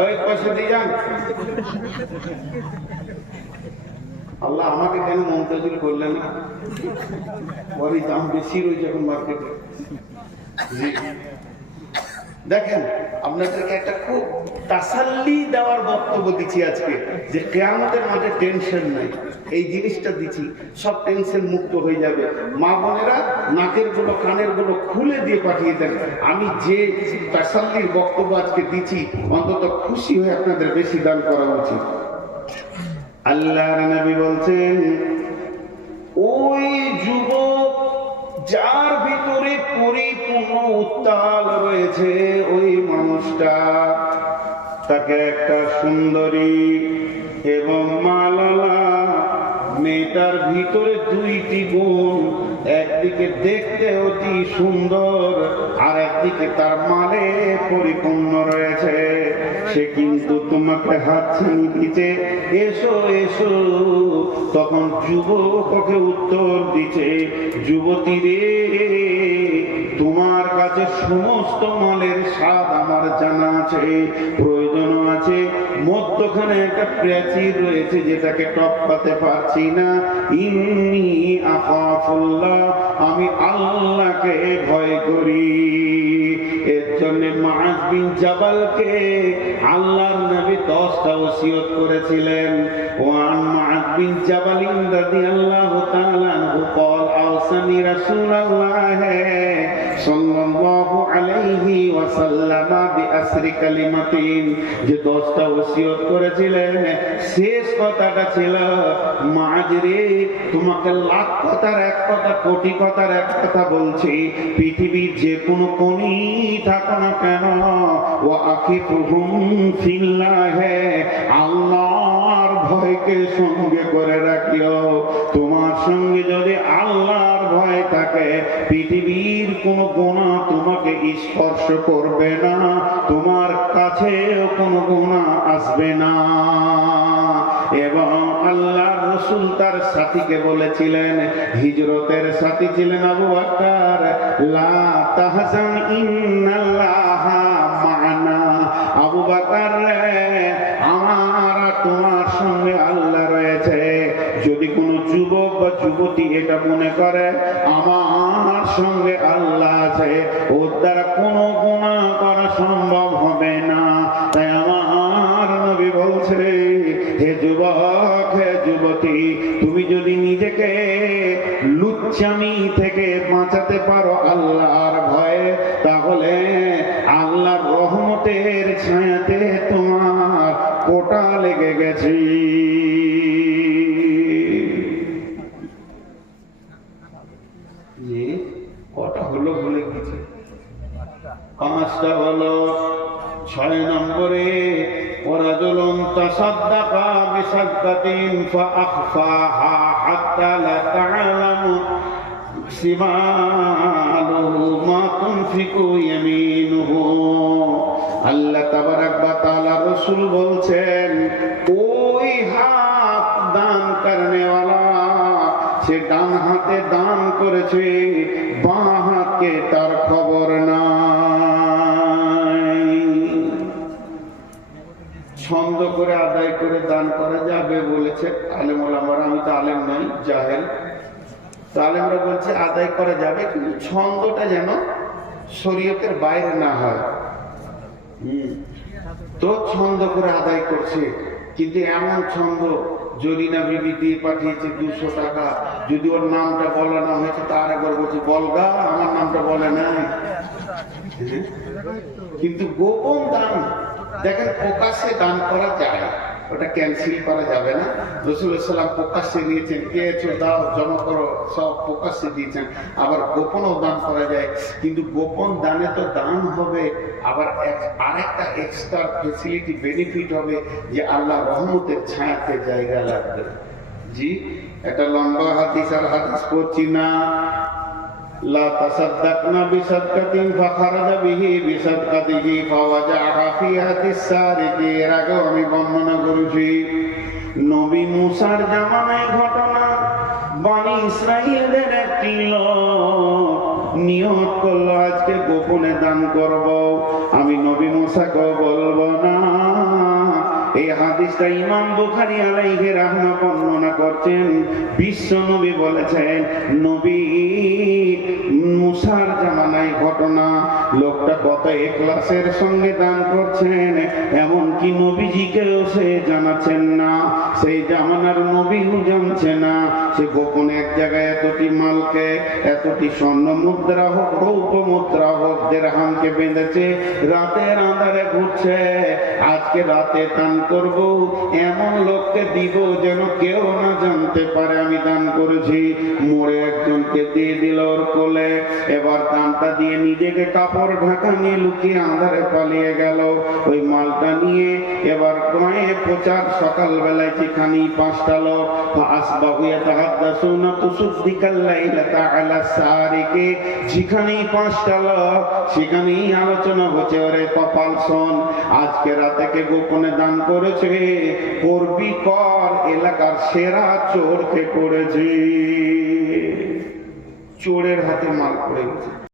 ওই পয়সা দিয়ে যান। আল্লাহ আমাকে কেন মমতাজুল করলেন না? বড়ই দাম বেশি রয়েছে এখন মার্কেটে। দেখেন, আপনাদেরকে একটা খুব তাসাল্লি দেওয়ার বক্তব্য দিচ্ছি আজকে, যে কিয়ামতের মাঠে টেনশন নাই, এই জিনিসটা দিচ্ছি, সব টেনশন মুক্ত হয়ে যাবে। মা বোনেরা নাকের গুলো কানের গুলো খুলে দিয়ে পাঠিয়ে দেন। আমি যে তাসাল্লির বক্তব্য আজকে দিচ্ছি, অন্তত খুশি হয়ে আপনাদের বেশি দান করা উচিত। আল্লাহর নবী বলছেন, ওই যুবক যার ভিতরে পরিপূর্ণ উত্তাল রয়েছে, ওই মানুষটা, তাকে একটা সুন্দরী এবং মালালা মেয়েটার ভিতরে দুইটি গুণ, একদিকে দেখতে অতি সুন্দর আর একদিকে তার মালে পরিপূর্ণ রয়েছে। সে কিন্তু তোমাকে হাত ছিনিয়ে দিচ্ছে, এসো এসো। তখন যুবক ওকে উত্তর দিচ্ছে, যুবতী রে, তোমার কাছে সমস্ত মালের স্বাদ আমার জানা আছে, প্রয়োজন আছে, মধ্যখানে একটা প্রাচীর রয়েছে যেটাকে টপকাতে পারছি না। ইন্নী আখাফুল্লাহ, আমি আল্লাহকে ভয় করি। এর জন্য মুআয বিন জাবালকে আল্লাহর নবী 10টা ওসিয়ত করেছিলেন। ওয়ান মুআয বিন জাবাল রাদিয়াল্লাহু তাআলা আনহু قال اوصاني رسول الله صلى الله عليه وسلم بأسر كلمتين, যে 10টা ওসিয়ত করেছিলেন, শেষ কথাটা ছিল, মুআয রে, তোমাকে লাখ কথার এক কথা, কোটি কথার এক কথা বলছি, পৃথিবীর যে কোনো কোণে থাকো না কেন, ও আখিফুহুম ফিল্লাহ, আল্লাহর ভয়কে সঙ্গে করে রাখিও। তোমার সঙ্গে যদি আল্লাহর ভয় থাকে, পৃথিবীর কোনো গুনাহ তোমাকে স্পর্শ করবে না, তোমার কাছেও কোনো গুনাহ আসবে না। এবং আল্লাহর রাসূল তার সাথীকে বলেছিলেন, হিজরতের সাথী ছিলেন আবু বকর, লা তাহজান ইন্নাল্লাহা মা'ানা। আবু বকর রে, আমার তোমার সঙ্গে আল্লাহ রয়েছে। যদি কোনো যুবক বা যুবতী এটা মনে করে আমার সঙ্গে আল্লাহ আছে, ওর দ্বারা কোনো গুনাহ করা সম্ভব হবে না। তাই আমার নবী বলছে, হে যুবক, হে যুবতী, তুমি যদি নিজেকে লুচ্চামি থেকে বাঁচাতে পারো আল্লাহর ভয়ে, তাহলে আল্লাহর রহমতের ছায়াতে তোমার কোটা লেগে গেছে। কটা হলো বলে গেছে, 5টা হলো। 6 নম্বরে, ওয়ারাজুলুন তাসাদ্দাকা বিসাদকাতিন ফাআখফাহা হাত্তা লা তা'লামু শিমালুহু মা তুনফিকু ইয়ামিনুহু। আল্লাহ তাবারাক ওয়া তাআলা রাসূল বলছেন, ওই হাত দান করনেওয়ালা, সে ডান হাতে দান করেছে, বাঁ হাতকে তার খবর নাই। ছন্দ করে আদায় করে দান করা যাবে বলেছে আলেম ওলামারা। আমি তো আলেম নই, জাহেল। তো আলেমরা বলছে আদায় করা যাবে, কিন্তু ছন্দটা যেন শরীয়তের বাইরে না হয়। তো ছন্দ করে আদায় করছে, কিন্তু এমন ছন্দ, জরিনা বিবি দিয়ে পাঠিয়েছে 200 টাকা, যদি ওর নামটা বলা না হয়েছে তার একবার বলছে বলগা, আমার নামটা বলে নাই। কিন্তু গোপন দান, দেখেন, প্রকাশ্যে দান করা যায়, ওটা ক্যান্সেল করা যাবে না। রাসূলুল্লাহ সাল্লাল্লাহু আলাইহি ওয়াসাল্লাম প্রকাশ্যে দিয়েছেন, কে দাও, জমা করো, সব প্রকাশ্যে দিয়েছেন। আবার গোপনও দান করা যায়, কিন্তু গোপন দানে তো দান হবে, আবার আরেকটা এক্সট্রা ফেসিলিটি, বেনিফিট হবে, যে আল্লাহ রহমতের ছায়াতে জায়গা লাগবে। জি, এটা লম্বা হাদিস, আর হাদিস পড়ছি না। লা তাসাদ্দাকনা বিসাদকাতিন ফাখারাজা বিহি বিসাদকাতিহি ফাওয়াজাহা ফি হাদিস সারিকি। এর আগেও আমি বর্ণনা করেছি, নবী মুসার জামানায় ঘটনা। বনি ইসরাইলদের একটি লোক নিয়ত করলো, আজকে গোপনে দান করব, আমি নবী মুসাকে বলবো না। এই হাদিসটা ইমাম বুখারী আলাইহি রাহমা বর্ণনা করছেন। বিশ্ব নবী বলেছেন, নবী মুসার জামানায় ঘটনা, লোকটা কত এখলাসের সঙ্গে দান করছেন, এমনকি নবীজিকেও সে জানাচ্ছেন না, সেই জামানার নবীও জানছে না। সে গোপন এক জায়গায় এতটি মালকে, এতটি স্বর্ণ মুদ্রা হোক, রৌপ মুদ্রা হোক, দিরহামকে বেঁধেছে, রাতের আঁধারে ঘুরছে। আজকে রাতে দান করব, এমন লোককে দিব যেন কেউ না জানতে পারে আমি দান করেছি। মোড়ে একজনকে দিয়ে দিল ওর কোলে, এবার দানটা দিয়ে নিজেকে কাপড় ঢাকা নিয়ে লুকিয়ে আঁধারে পালিয়ে গেল। ওই মালটা নিয়ে এবার গায়ে প্রচার, সকালবেলায় যেখানে 5টা লোক যেখানেই 5টা লোক সেখানেই আলোচনা হচ্ছে, ওরে কপাল শোন, আজকে রাতে কে গোপনে দান করেছে, করবি কর, এলাকার সেরা চোরকে করেছে। চোরের হাতে মাল পড়ে গেছে।